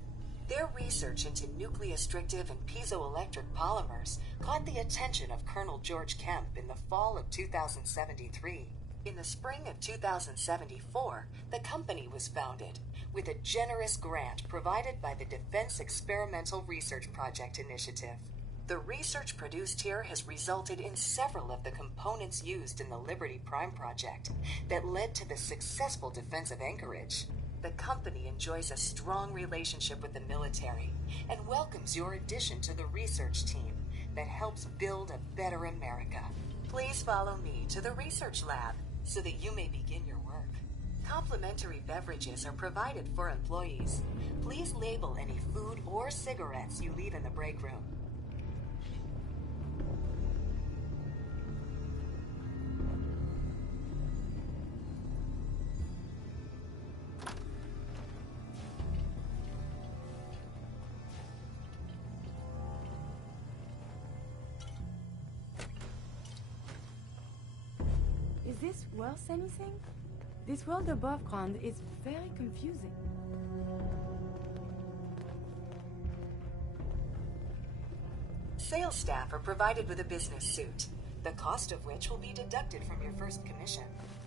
Their research into nucleostrictive and piezoelectric polymers caught the attention of Colonel George Kemp in the fall of 2073. In the spring of 2074, the company was founded, with a generous grant provided by the Defense Experimental Research Project Initiative. The research produced here has resulted in several of the components used in the Liberty Prime project that led to the successful defense of Anchorage. The company enjoys a strong relationship with the military and welcomes your addition to the research team that helps build a better America. Please follow me to the research lab so that you may begin your work. Complimentary beverages are provided for employees. Please label any food or cigarettes you leave in the break room. Is this worth anything? This world above ground is very confusing. Sales staff are provided with a business suit, the cost of which will be deducted from your first commission.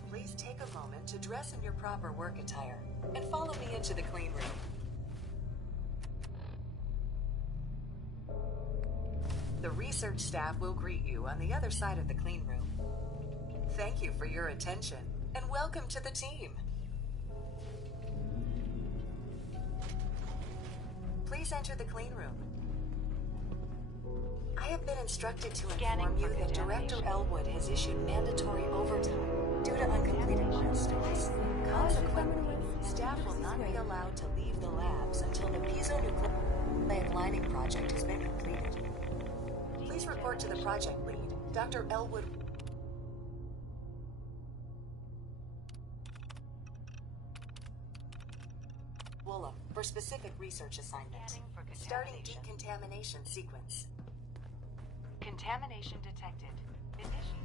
Please take a moment to dress in your proper work attire and follow me into the clean room. The research staff will greet you on the other side of the clean room. Thank you for your attention, and welcome to the team. Please enter the clean room. I have been instructed to inform you that Director Elwood has issued mandatory overtime due to uncompleted milestones. Consequently, staff will not be allowed to leave the labs until the piezonucleic lining project has been completed. Please report to the project lead, Dr. Elwood. Woolham, for specific research assignment. Starting decontamination sequence. Contamination detected. Initiate.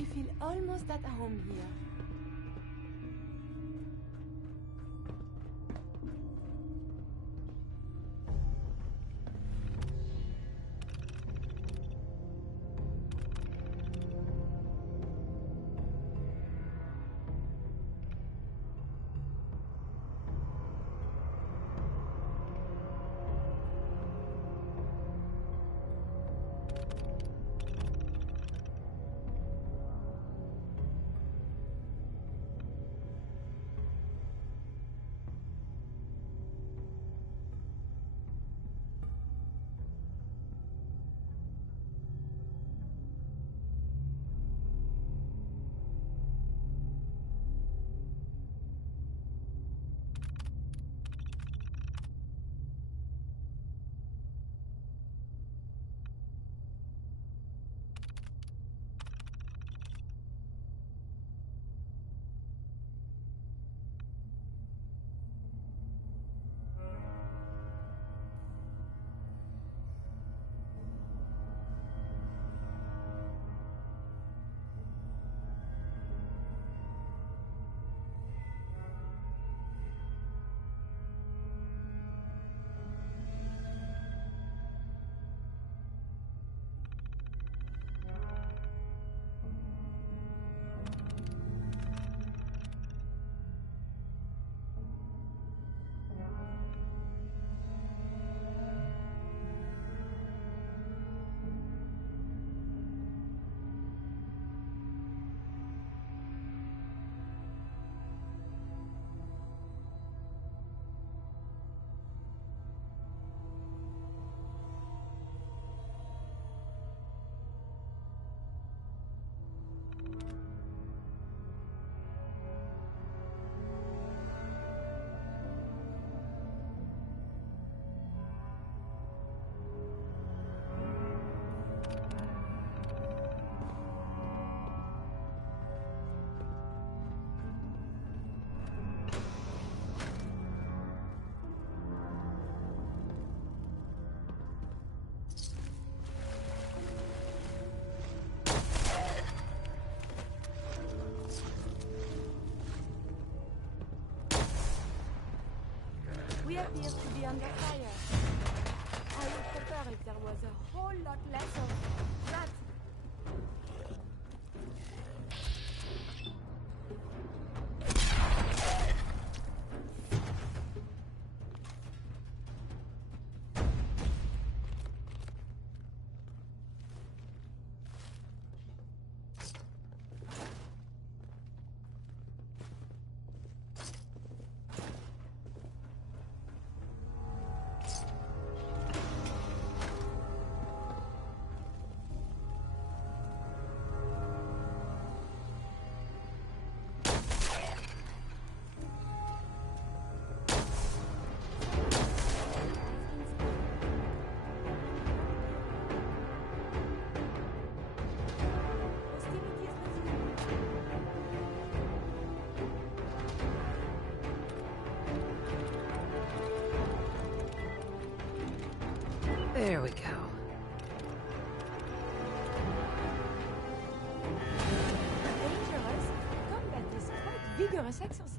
I feel almost at home here. We appear to be under fire. I would prefer if there was a whole lot less of that. There we go. Dangerous. Combat is quite vigorous exercise.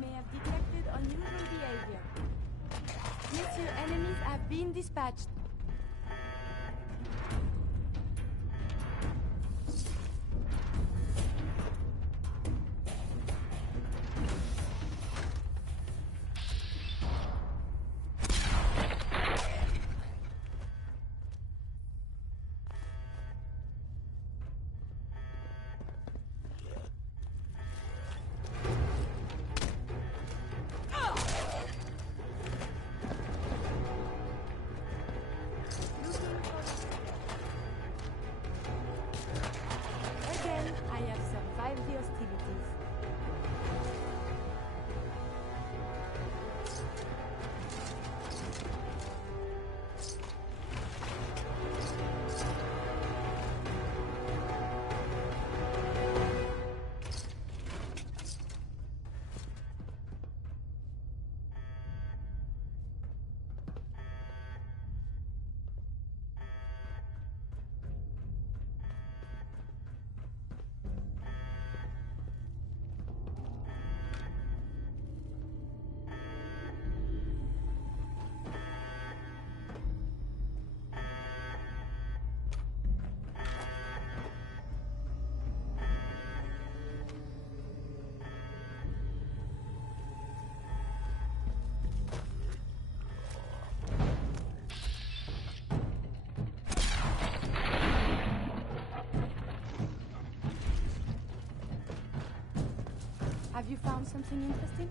may have detected unusual behavior. Monsieur, enemies have been dispatched. Again, I have survived the hostilities. Have you found something interesting?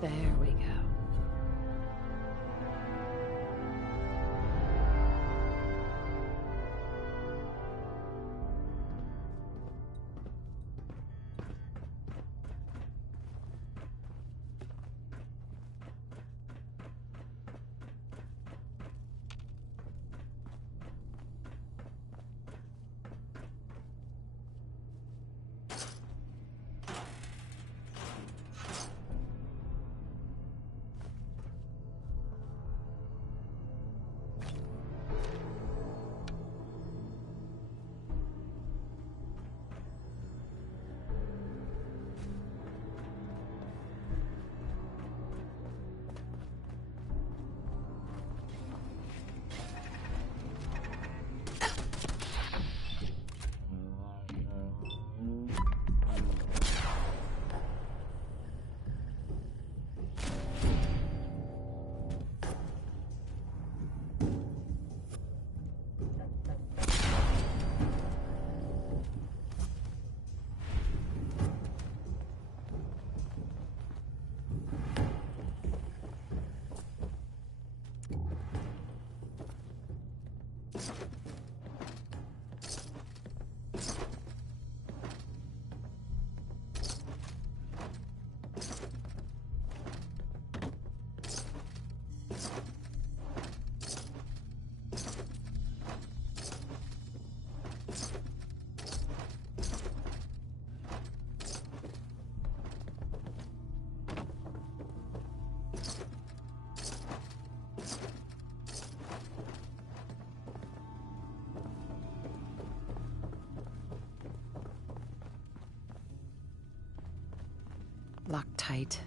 There we go. Locked tight.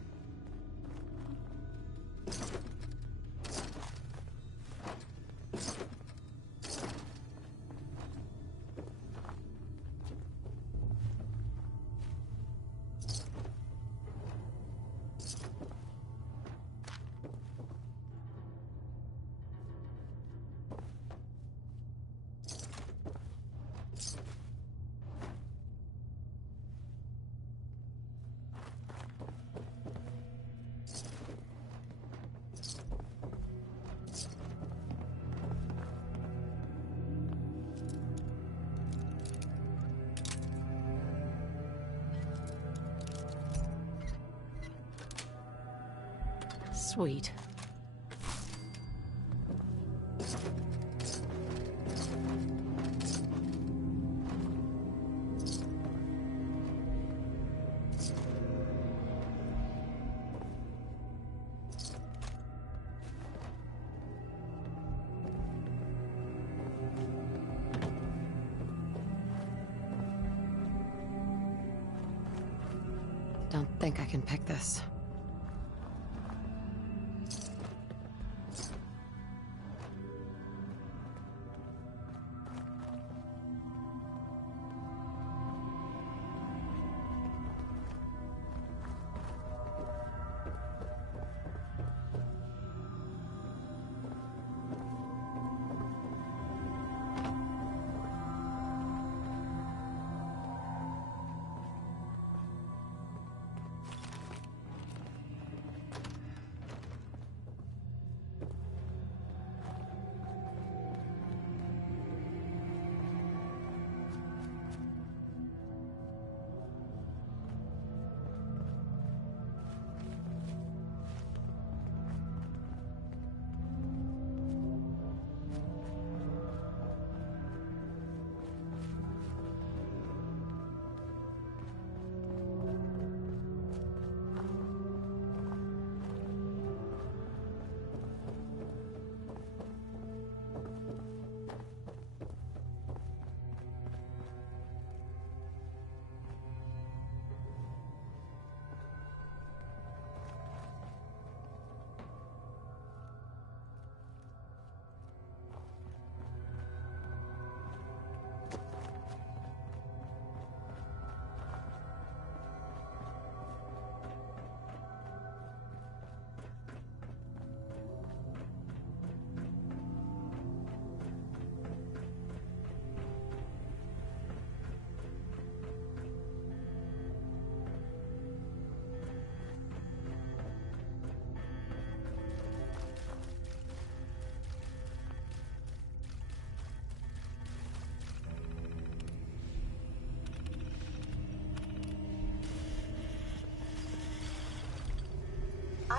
Sweet. Don't think I can pick this.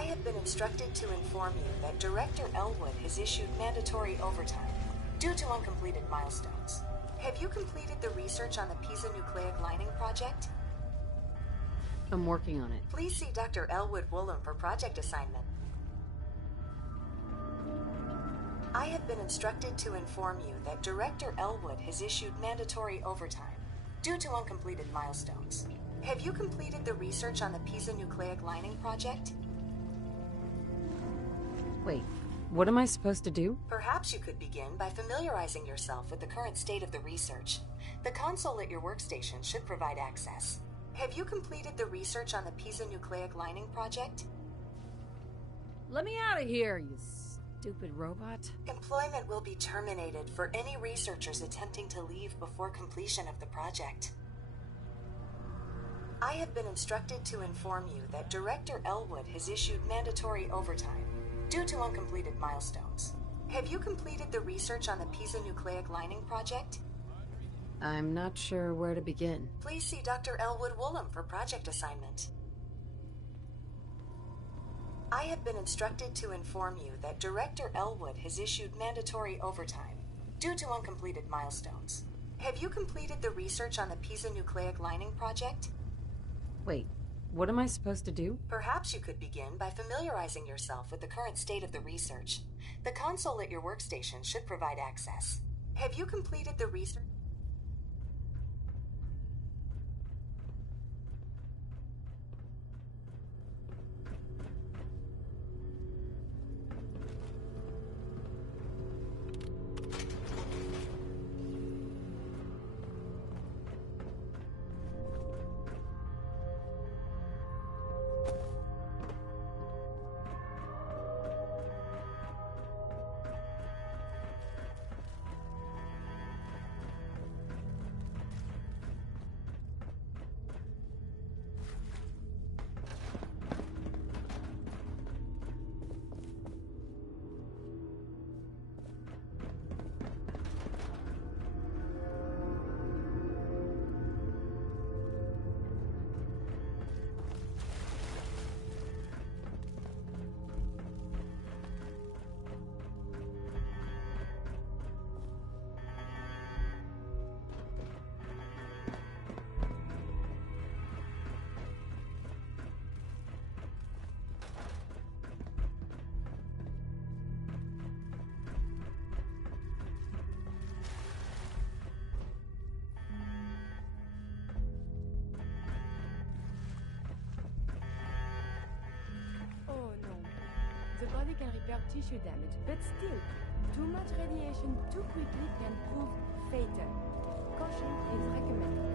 I have been instructed to inform you that Director Elwood has issued mandatory overtime due to uncompleted milestones. Have you completed the research on the Pisa nucleic lining project? I'm working on it. Please see Dr. Elwood Woolham for project assignment. I have been instructed to inform you that Director Elwood has issued mandatory overtime due to uncompleted milestones. Have you completed the research on the Pisa nucleic lining project? Wait, what am I supposed to do? Perhaps you could begin by familiarizing yourself with the current state of the research. The console at your workstation should provide access. Have you completed the research on the Pisa nucleic lining project? Let me out of here, you stupid robot. Employment will be terminated for any researchers attempting to leave before completion of the project. I have been instructed to inform you that Director Elwood has issued mandatory overtime due to uncompleted milestones. Have you completed the research on the Pisa nucleic lining project? I'm not sure where to begin. Please see Dr. Elwood Woolham for project assignment. I have been instructed to inform you that Director Elwood has issued mandatory overtime due to uncompleted milestones. Have you completed the research on the Pisa nucleic lining project? Wait, what am I supposed to do? Perhaps you could begin by familiarizing yourself with the current state of the research. The console at your workstation should provide access. Have you completed the research? The body can repair tissue damage, but still, too much radiation too quickly can prove fatal. Caution is recommended.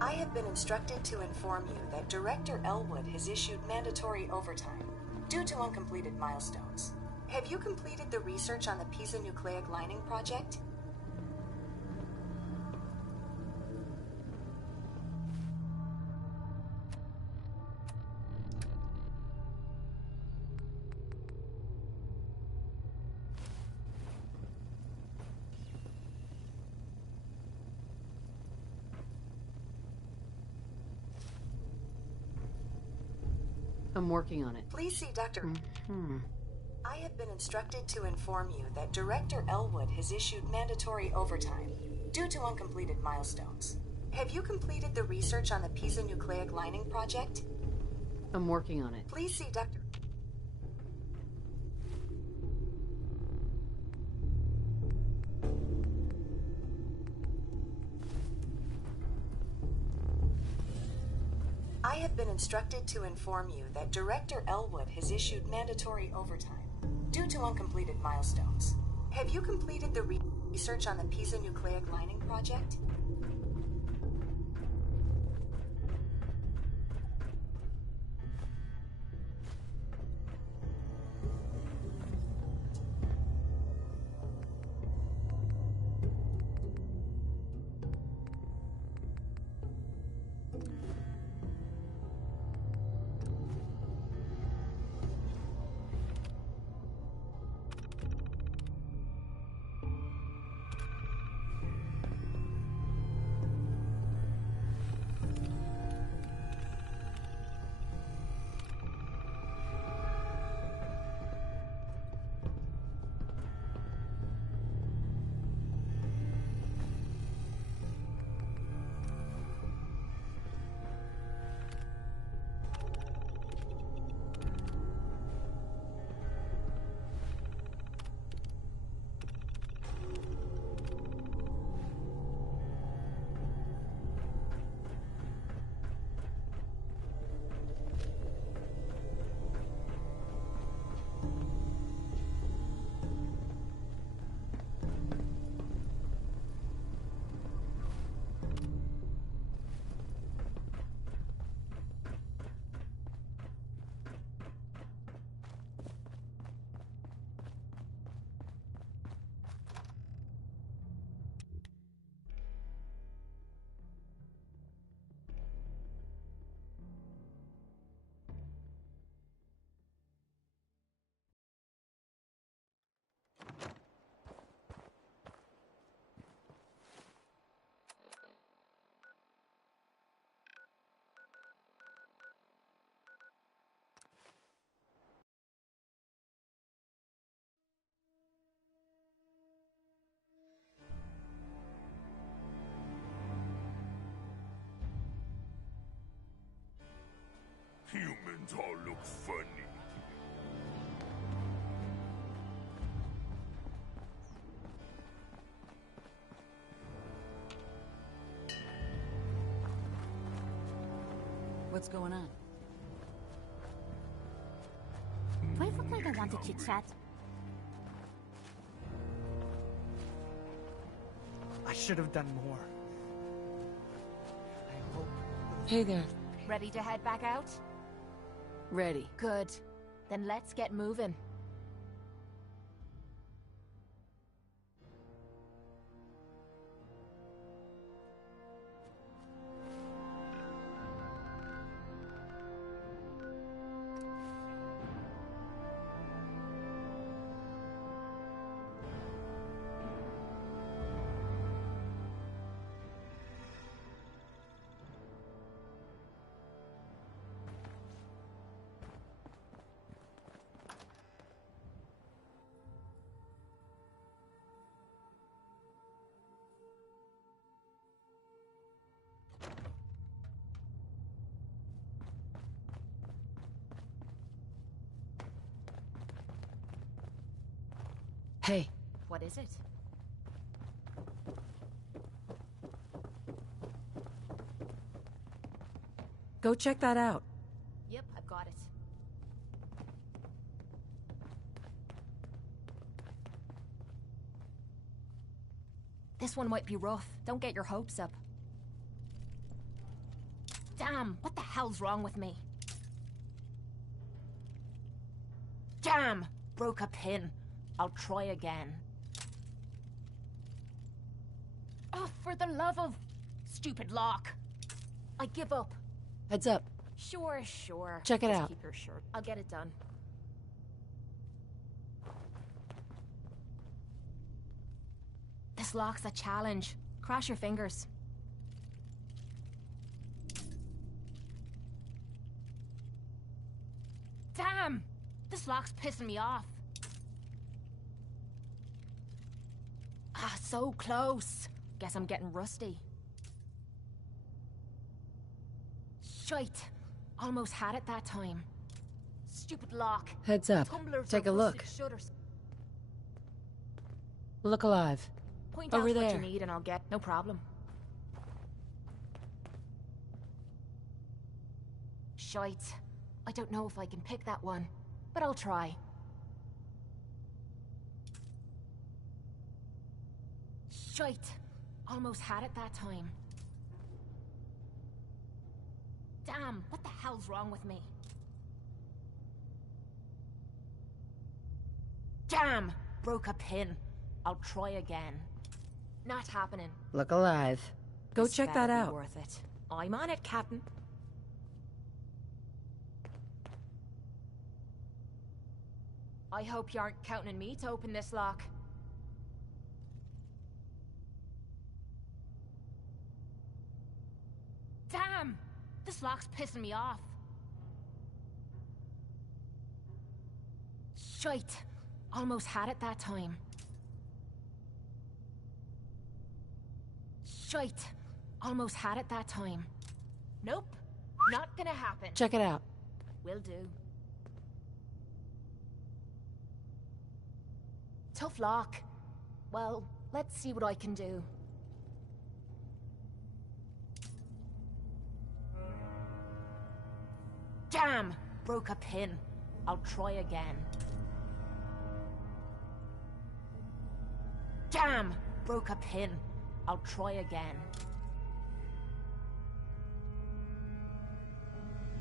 I have been instructed to inform you that Director Elwood has issued mandatory overtime due to uncompleted milestones. Have you completed the research on the Pisa nucleic lining project? I'm working on it. Please see Dr. Mm-hmm. I have been instructed to inform you that Director Elwood has issued mandatory overtime due to uncompleted milestones. Have you completed the research on the Pisa nucleic lining project? I'm working on it. Please see Dr. I have been instructed to inform you that Director Elwood has issued mandatory overtime due to uncompleted milestones. Have you completed the research on the Pisa nucleic lining project? Humans all look funny. What's going on? Do I look like I want to chit-chat? I should have done more. I hope... Hey there. Ready to head back out? Ready. Good. Then let's get moving. Hey. What is it? Go check that out. Yep, I've got it. This one might be rough. Don't get your hopes up. Damn, what the hell's wrong with me? Damn! Broke a pin. I'll try again. Oh, for the love of... Stupid lock. I give up. Heads up. Sure, sure. Check it Just out. Keep your shirt. I'll get it done. This lock's a challenge. Cross your fingers. lock's pissing me off. Ah, so close. Guess I'm getting rusty. Shite. Almost had it that time. Stupid lock. Heads up. Tumblers Take are a look. rusted shutters. Look alive. Point Over out what there. you need and I'll get. No problem. Shite. I don't know if I can pick that one, but I'll try. Shite. Almost had it that time. Damn, what the hell's wrong with me? Damn! Broke a pin. I'll try again. Not happening. Look alive. Go This check that better be out. worth it. I'm on it, Captain. I hope you aren't counting on me to open this lock. Damn! This lock's pissing me off. Shite. Almost had it that time. Shite. Almost had it that time. Nope. Not gonna happen. Check it out. Will do. Tough lock. Well, let's see what I can do. Damn! Broke a pin. I'll try again. Damn! Broke a pin. I'll try again.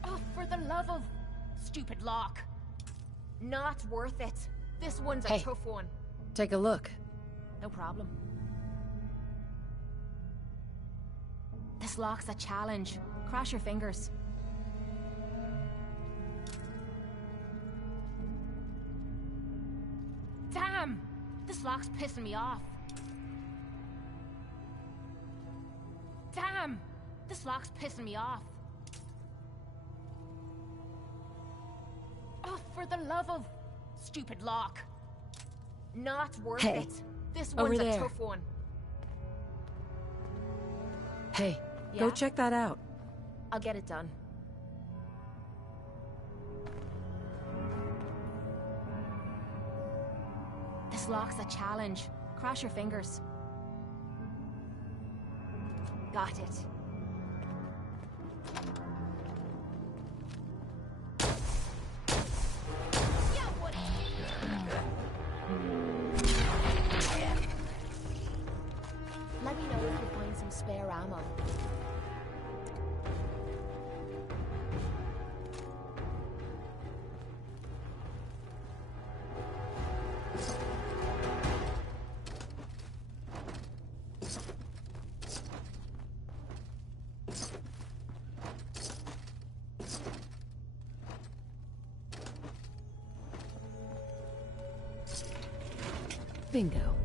Oh, for the love of... Stupid lock. Not worth it. This one's a Hey. tough one. Take a look. No problem. This lock's a challenge. Cross your fingers. Damn! This lock's pissing me off. Damn! This lock's pissing me off. Oh, for the love of... Stupid lock. Not worth Hey, it. This over one's a there. tough one. Hey, Yeah? go check that out. I'll get it done. This lock's a challenge. Cross your fingers. Got it. Yeah, what? Let me know if you find some spare ammo. Bingo.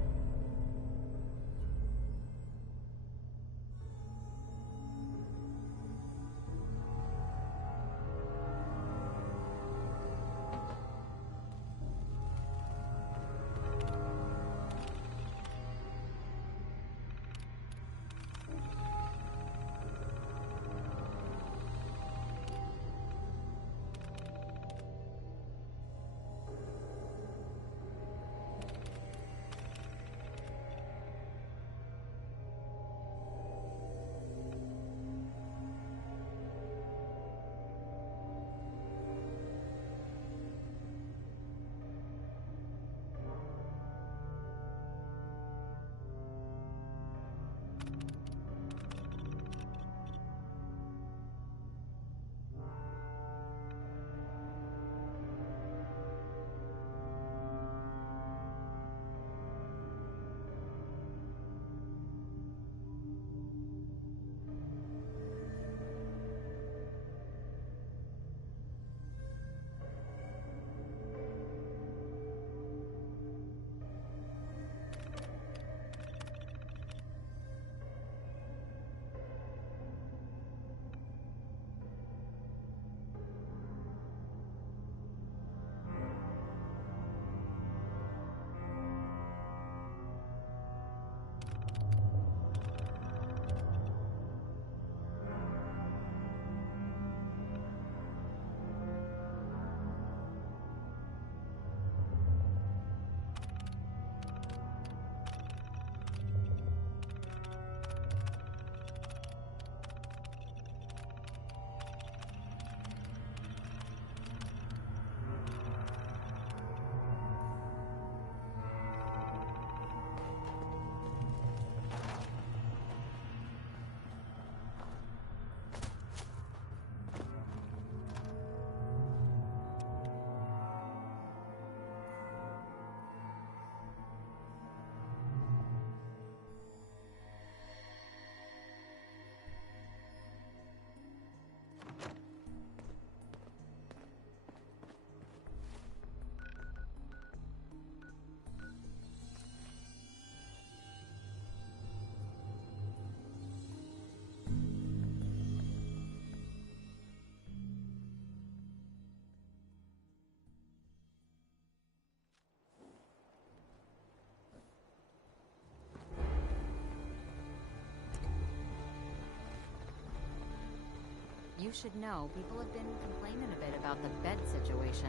You should know, people have been complaining a bit about the bed situation.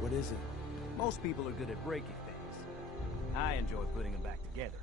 What is it? Most people are good at breaking things. I enjoy putting them back together.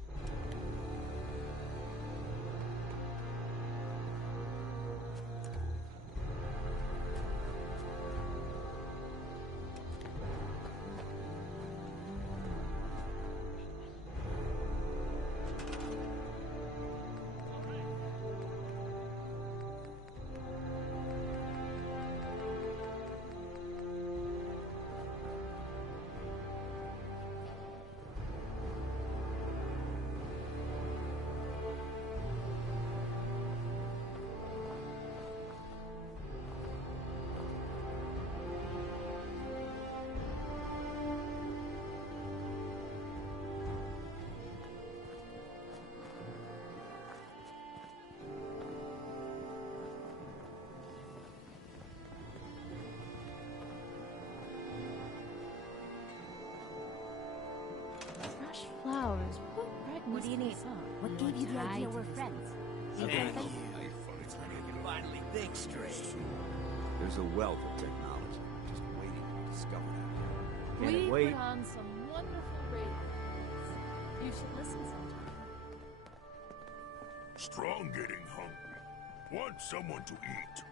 Fresh flowers. What do you need? What gave you the idea we're friends? You Thank both- you. It's like I can finally think straight. There's a wealth of technology just waiting to be discovered out here. Can it We wait? put on some wonderful radios. You should listen sometime. Strong getting hungry. Want someone to eat.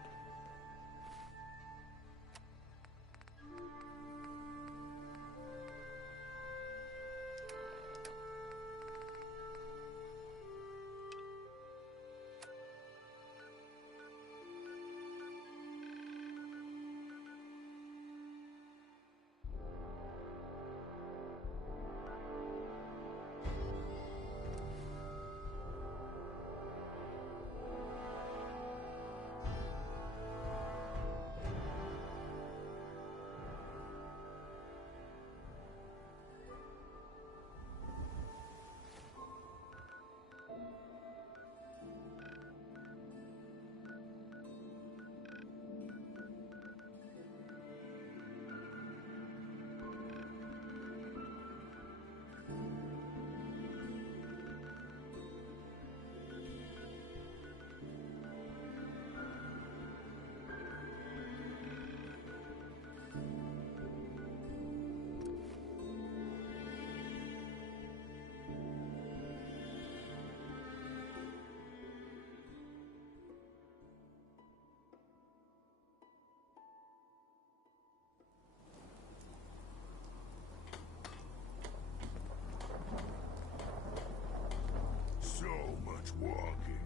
So much walking.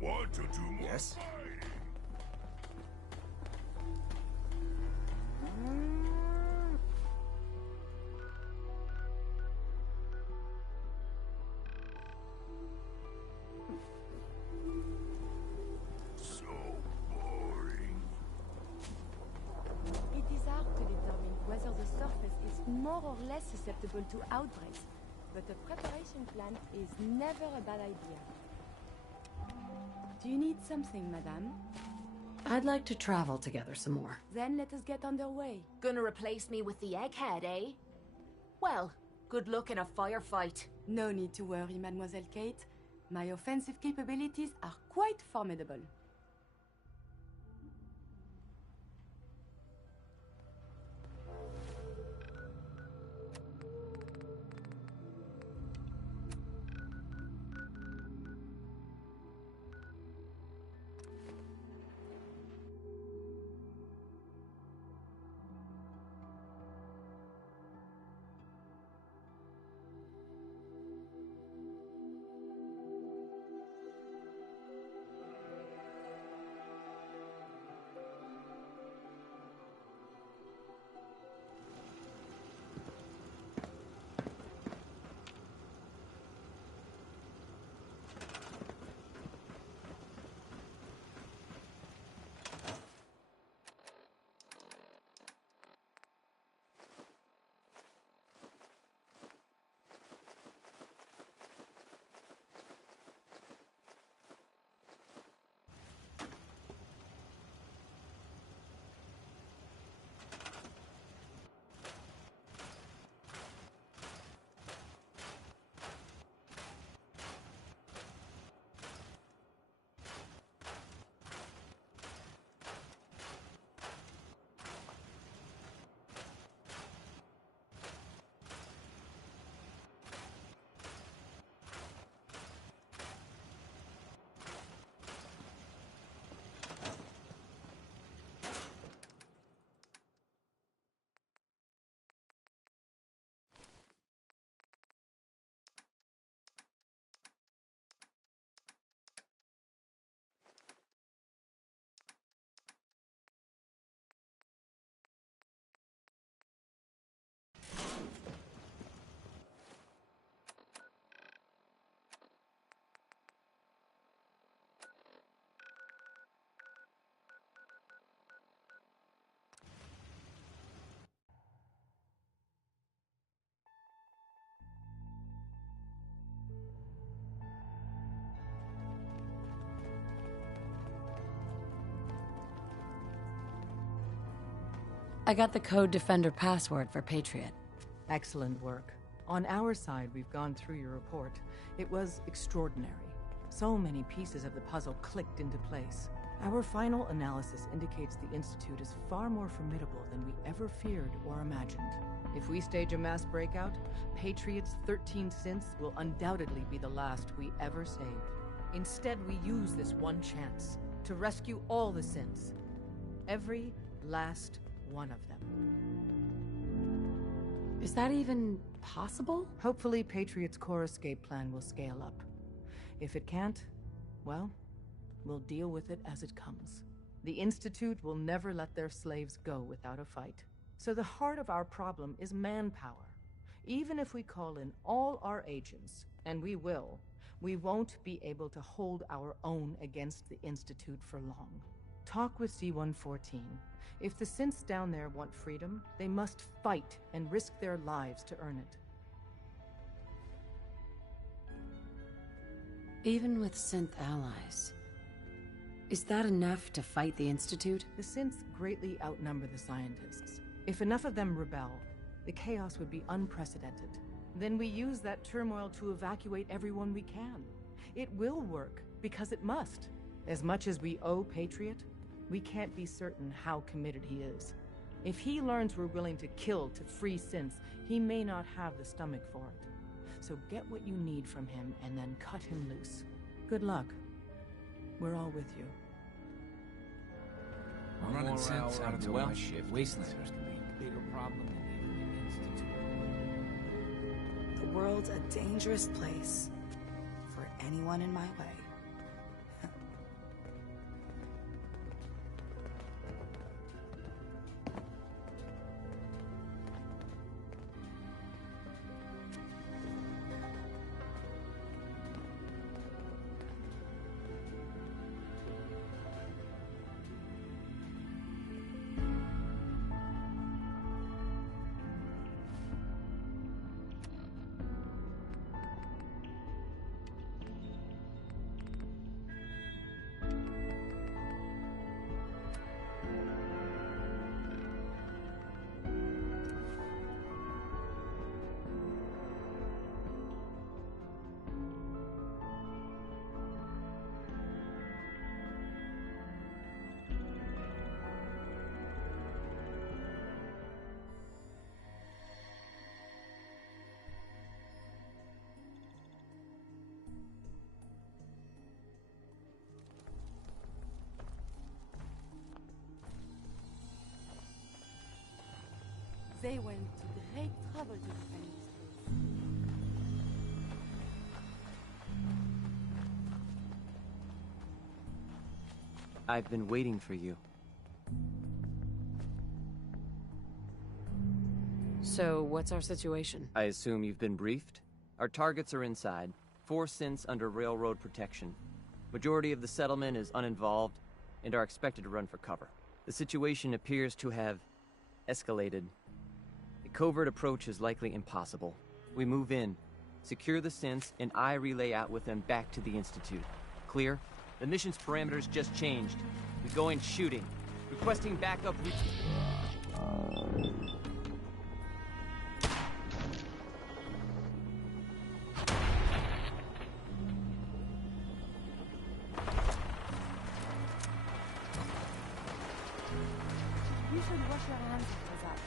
Want to do more? Yes? So boring. It is hard to determine whether the surface is more or less susceptible to outbreaks, but a preparation plan is never a bad idea. Do you need something, madame? I'd like to travel together some more. Then let us get underway. Gonna replace me with the egghead, eh? Well, good luck in a firefight. No need to worry, Mademoiselle Kate. My offensive capabilities are quite formidable. I got the Code Defender password for Patriot. Excellent work. On our side, we've gone through your report. It was extraordinary. So many pieces of the puzzle clicked into place. Our final analysis indicates the Institute is far more formidable than we ever feared or imagined. If we stage a mass breakout, Patriot's 13 synths will undoubtedly be the last we ever save. Instead, we use this one chance to rescue all the synths. Every last one of them. Is that even possible? Hopefully, Patriot's core escape plan will scale up. If it can't, well, we'll deal with it as it comes. The Institute will never let their slaves go without a fight. So the heart of our problem is manpower. Even if we call in all our agents, and we will, we won't be able to hold our own against the Institute for long. Talk with C-114. If the synths down there want freedom, they must fight and risk their lives to earn it. Even with synth allies, is that enough to fight the Institute? The synths greatly outnumber the scientists. If enough of them rebel, the chaos would be unprecedented. Then we use that turmoil to evacuate everyone we can. It will work, because it must. As much as we owe Patriot, we can't be certain how committed he is. If he learns we're willing to kill to free synths, he may not have the stomach for it. So get what you need from him and then cut him loose. Good luck. We're all with you. I'm running synths out of my shift. Wastelanders can be a bigger problem than even the Institute. The world's a dangerous place for anyone in my way. They went to great trouble to defend this place. I've been waiting for you. So, what's our situation? I assume you've been briefed? Our targets are inside. 4 synths under railroad protection. Majority of the settlement is uninvolved and are expected to run for cover. The situation appears to have escalated. A covert approach is likely impossible. We move in, secure the synths, and I relay out with them back to the Institute. Clear? The mission's parameters just changed. We go in shooting. Requesting backup. You should wash your hands after that.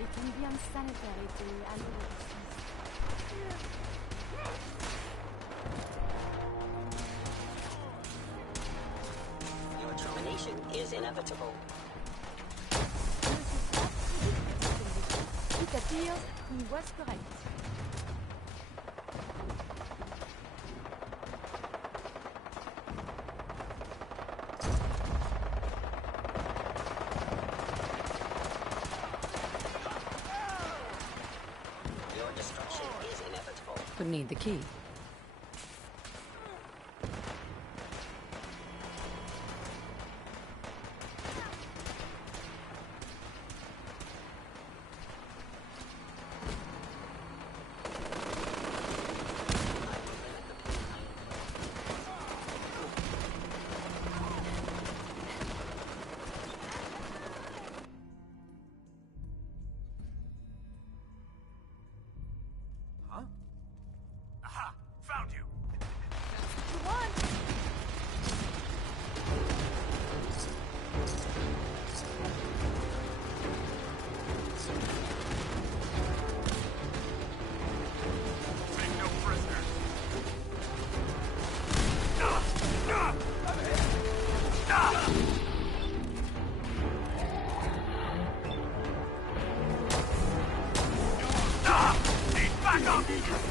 It can be unsanitary to allow Your termination is inevitable. It appears he was correct. Your destruction is inevitable. Would need the key.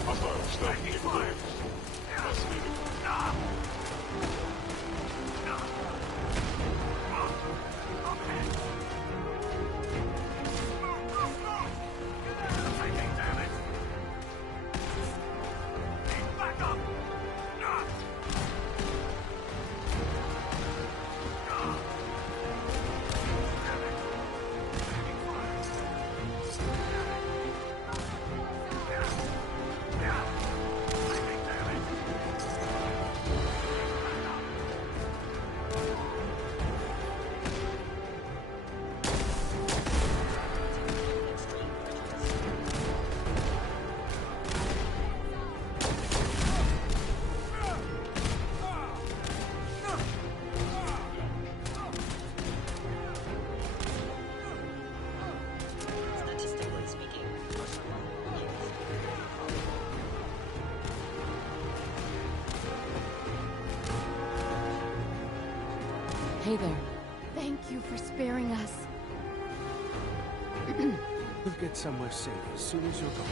Hostile stealth capabilities. Fascinating. Hey there. Thank you for sparing us. We'll get somewhere safe as soon as you're gone.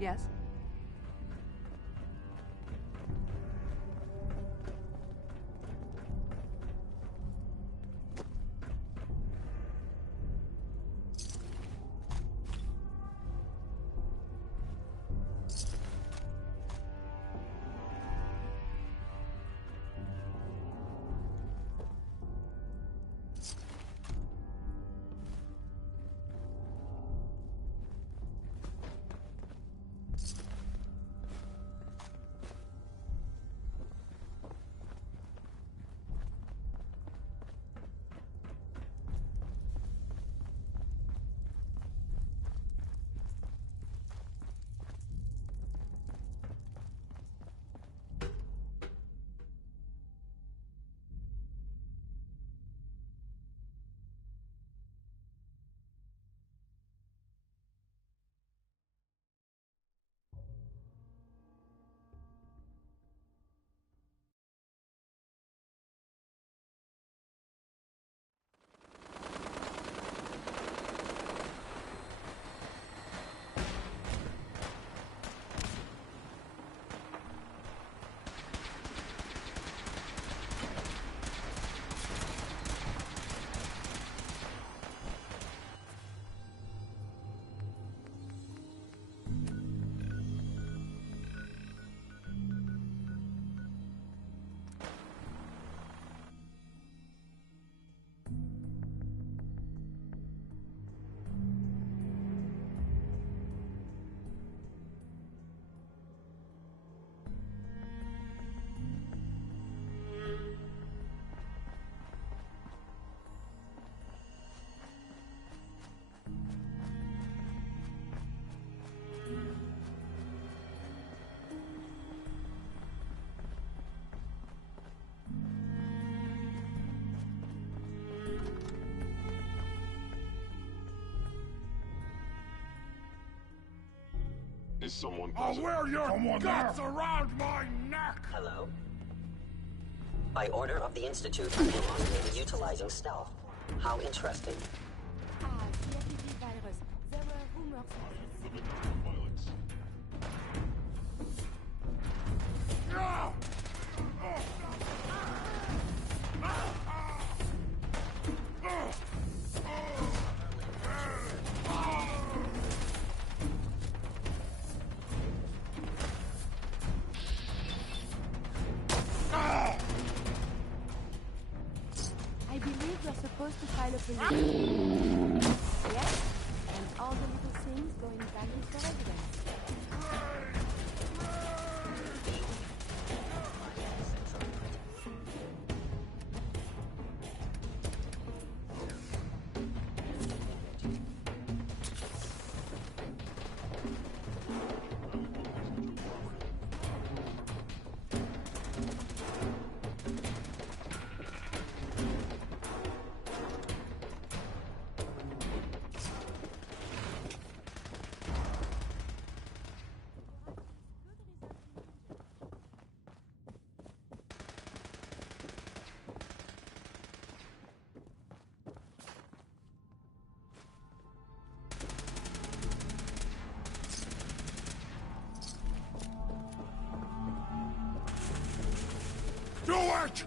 Yes? Is someone I'll present? wear your guts around my neck! Hello? By order of the Institute, I am utilizing stealth. How interesting. The FEV virus. There were rumors. The victim of violence. I believe you're supposed to file a police. Yes? And all the little things going back into evidence. it!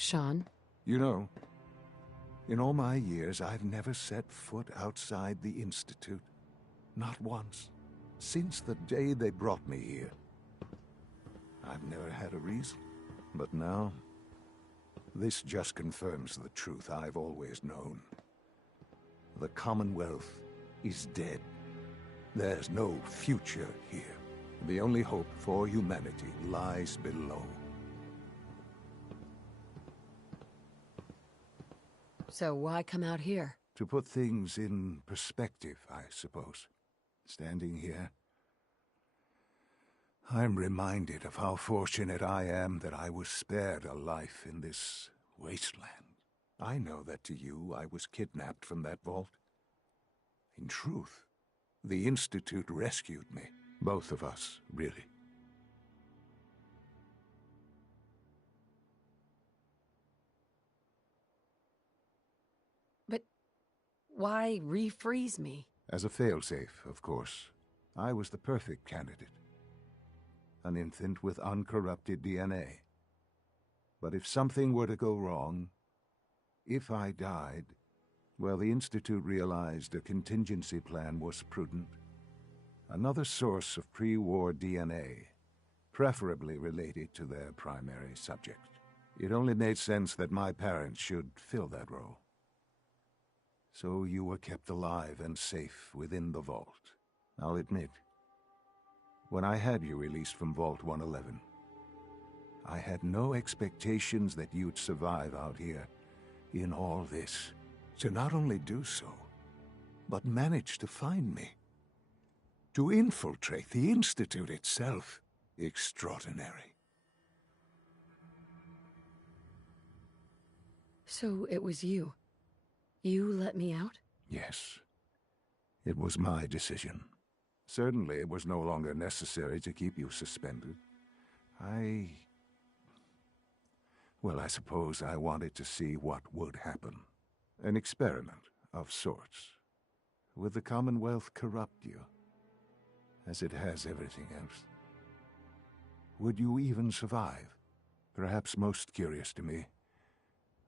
Sean? You know, in all my years, I've never set foot outside the Institute. Not once. Since the day they brought me here. I've never had a reason. But now, this just confirms the truth I've always known. The Commonwealth is dead. There's no future here. The only hope for humanity lies below. So why come out here? To put things in perspective, I suppose. Standing here, I'm reminded of how fortunate I am that I was spared a life in this wasteland. I know that to you, I was kidnapped from that vault. In truth, the Institute rescued me. Both of us, really. But why refreeze me? As a failsafe, of course. I was the perfect candidate. An infant with uncorrupted DNA. But if something were to go wrong, if I died, well, the Institute realized a contingency plan was prudent. Another source of pre-war DNA, preferably related to their primary subject. It only made sense that my parents should fill that role. So you were kept alive and safe within the vault. I'll admit, when I had you released from Vault 111, I had no expectations that you'd survive out here in all this. To not only do so, but manage to find me. To infiltrate the Institute itself. Extraordinary. So it was you. You let me out? Yes. It was my decision. Certainly it was no longer necessary to keep you suspended. Well, I suppose I wanted to see what would happen. An experiment of sorts. Would the Commonwealth corrupt you? As it has everything else. Would you even survive? Perhaps most curious to me,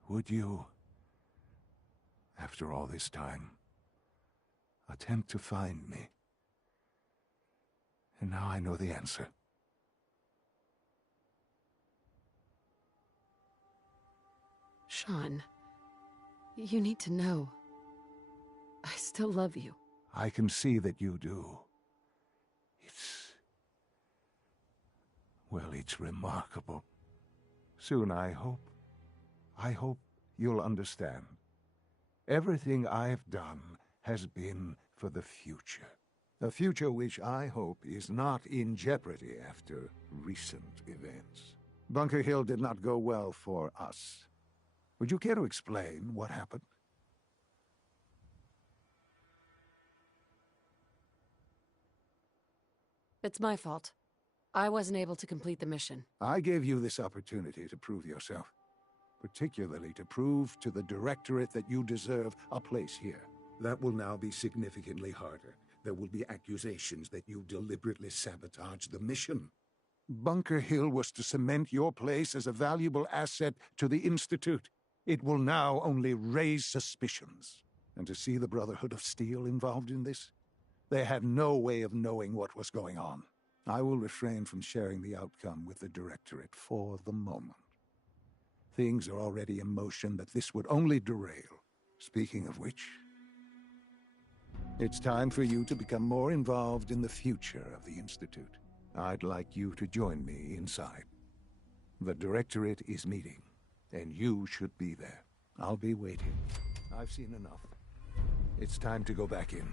would you, after all this time, attempt to find me? And now I know the answer. Sean, You need to know. I still love you. I can see that you do. Well, it's remarkable. Soon, I hope you'll understand. Everything I've done has been for the future. A future which I hope is not in jeopardy after recent events. Bunker Hill did not go well for us. Would you care to explain what happened? It's my fault. I wasn't able to complete the mission. I gave you this opportunity to prove yourself. Particularly to prove to the Directorate that you deserve a place here. That will now be significantly harder. There will be accusations that you deliberately sabotaged the mission. Bunker Hill was to cement your place as a valuable asset to the Institute. It will now only raise suspicions. And to see the Brotherhood of Steel involved in this? They had no way of knowing what was going on. I will refrain from sharing the outcome with the Directorate for the moment. Things are already in motion that this would only derail. Speaking of which, it's time for you to become more involved in the future of the Institute. I'd like you to join me inside. The Directorate is meeting, and you should be there. I'll be waiting. I've seen enough. It's time to go back in.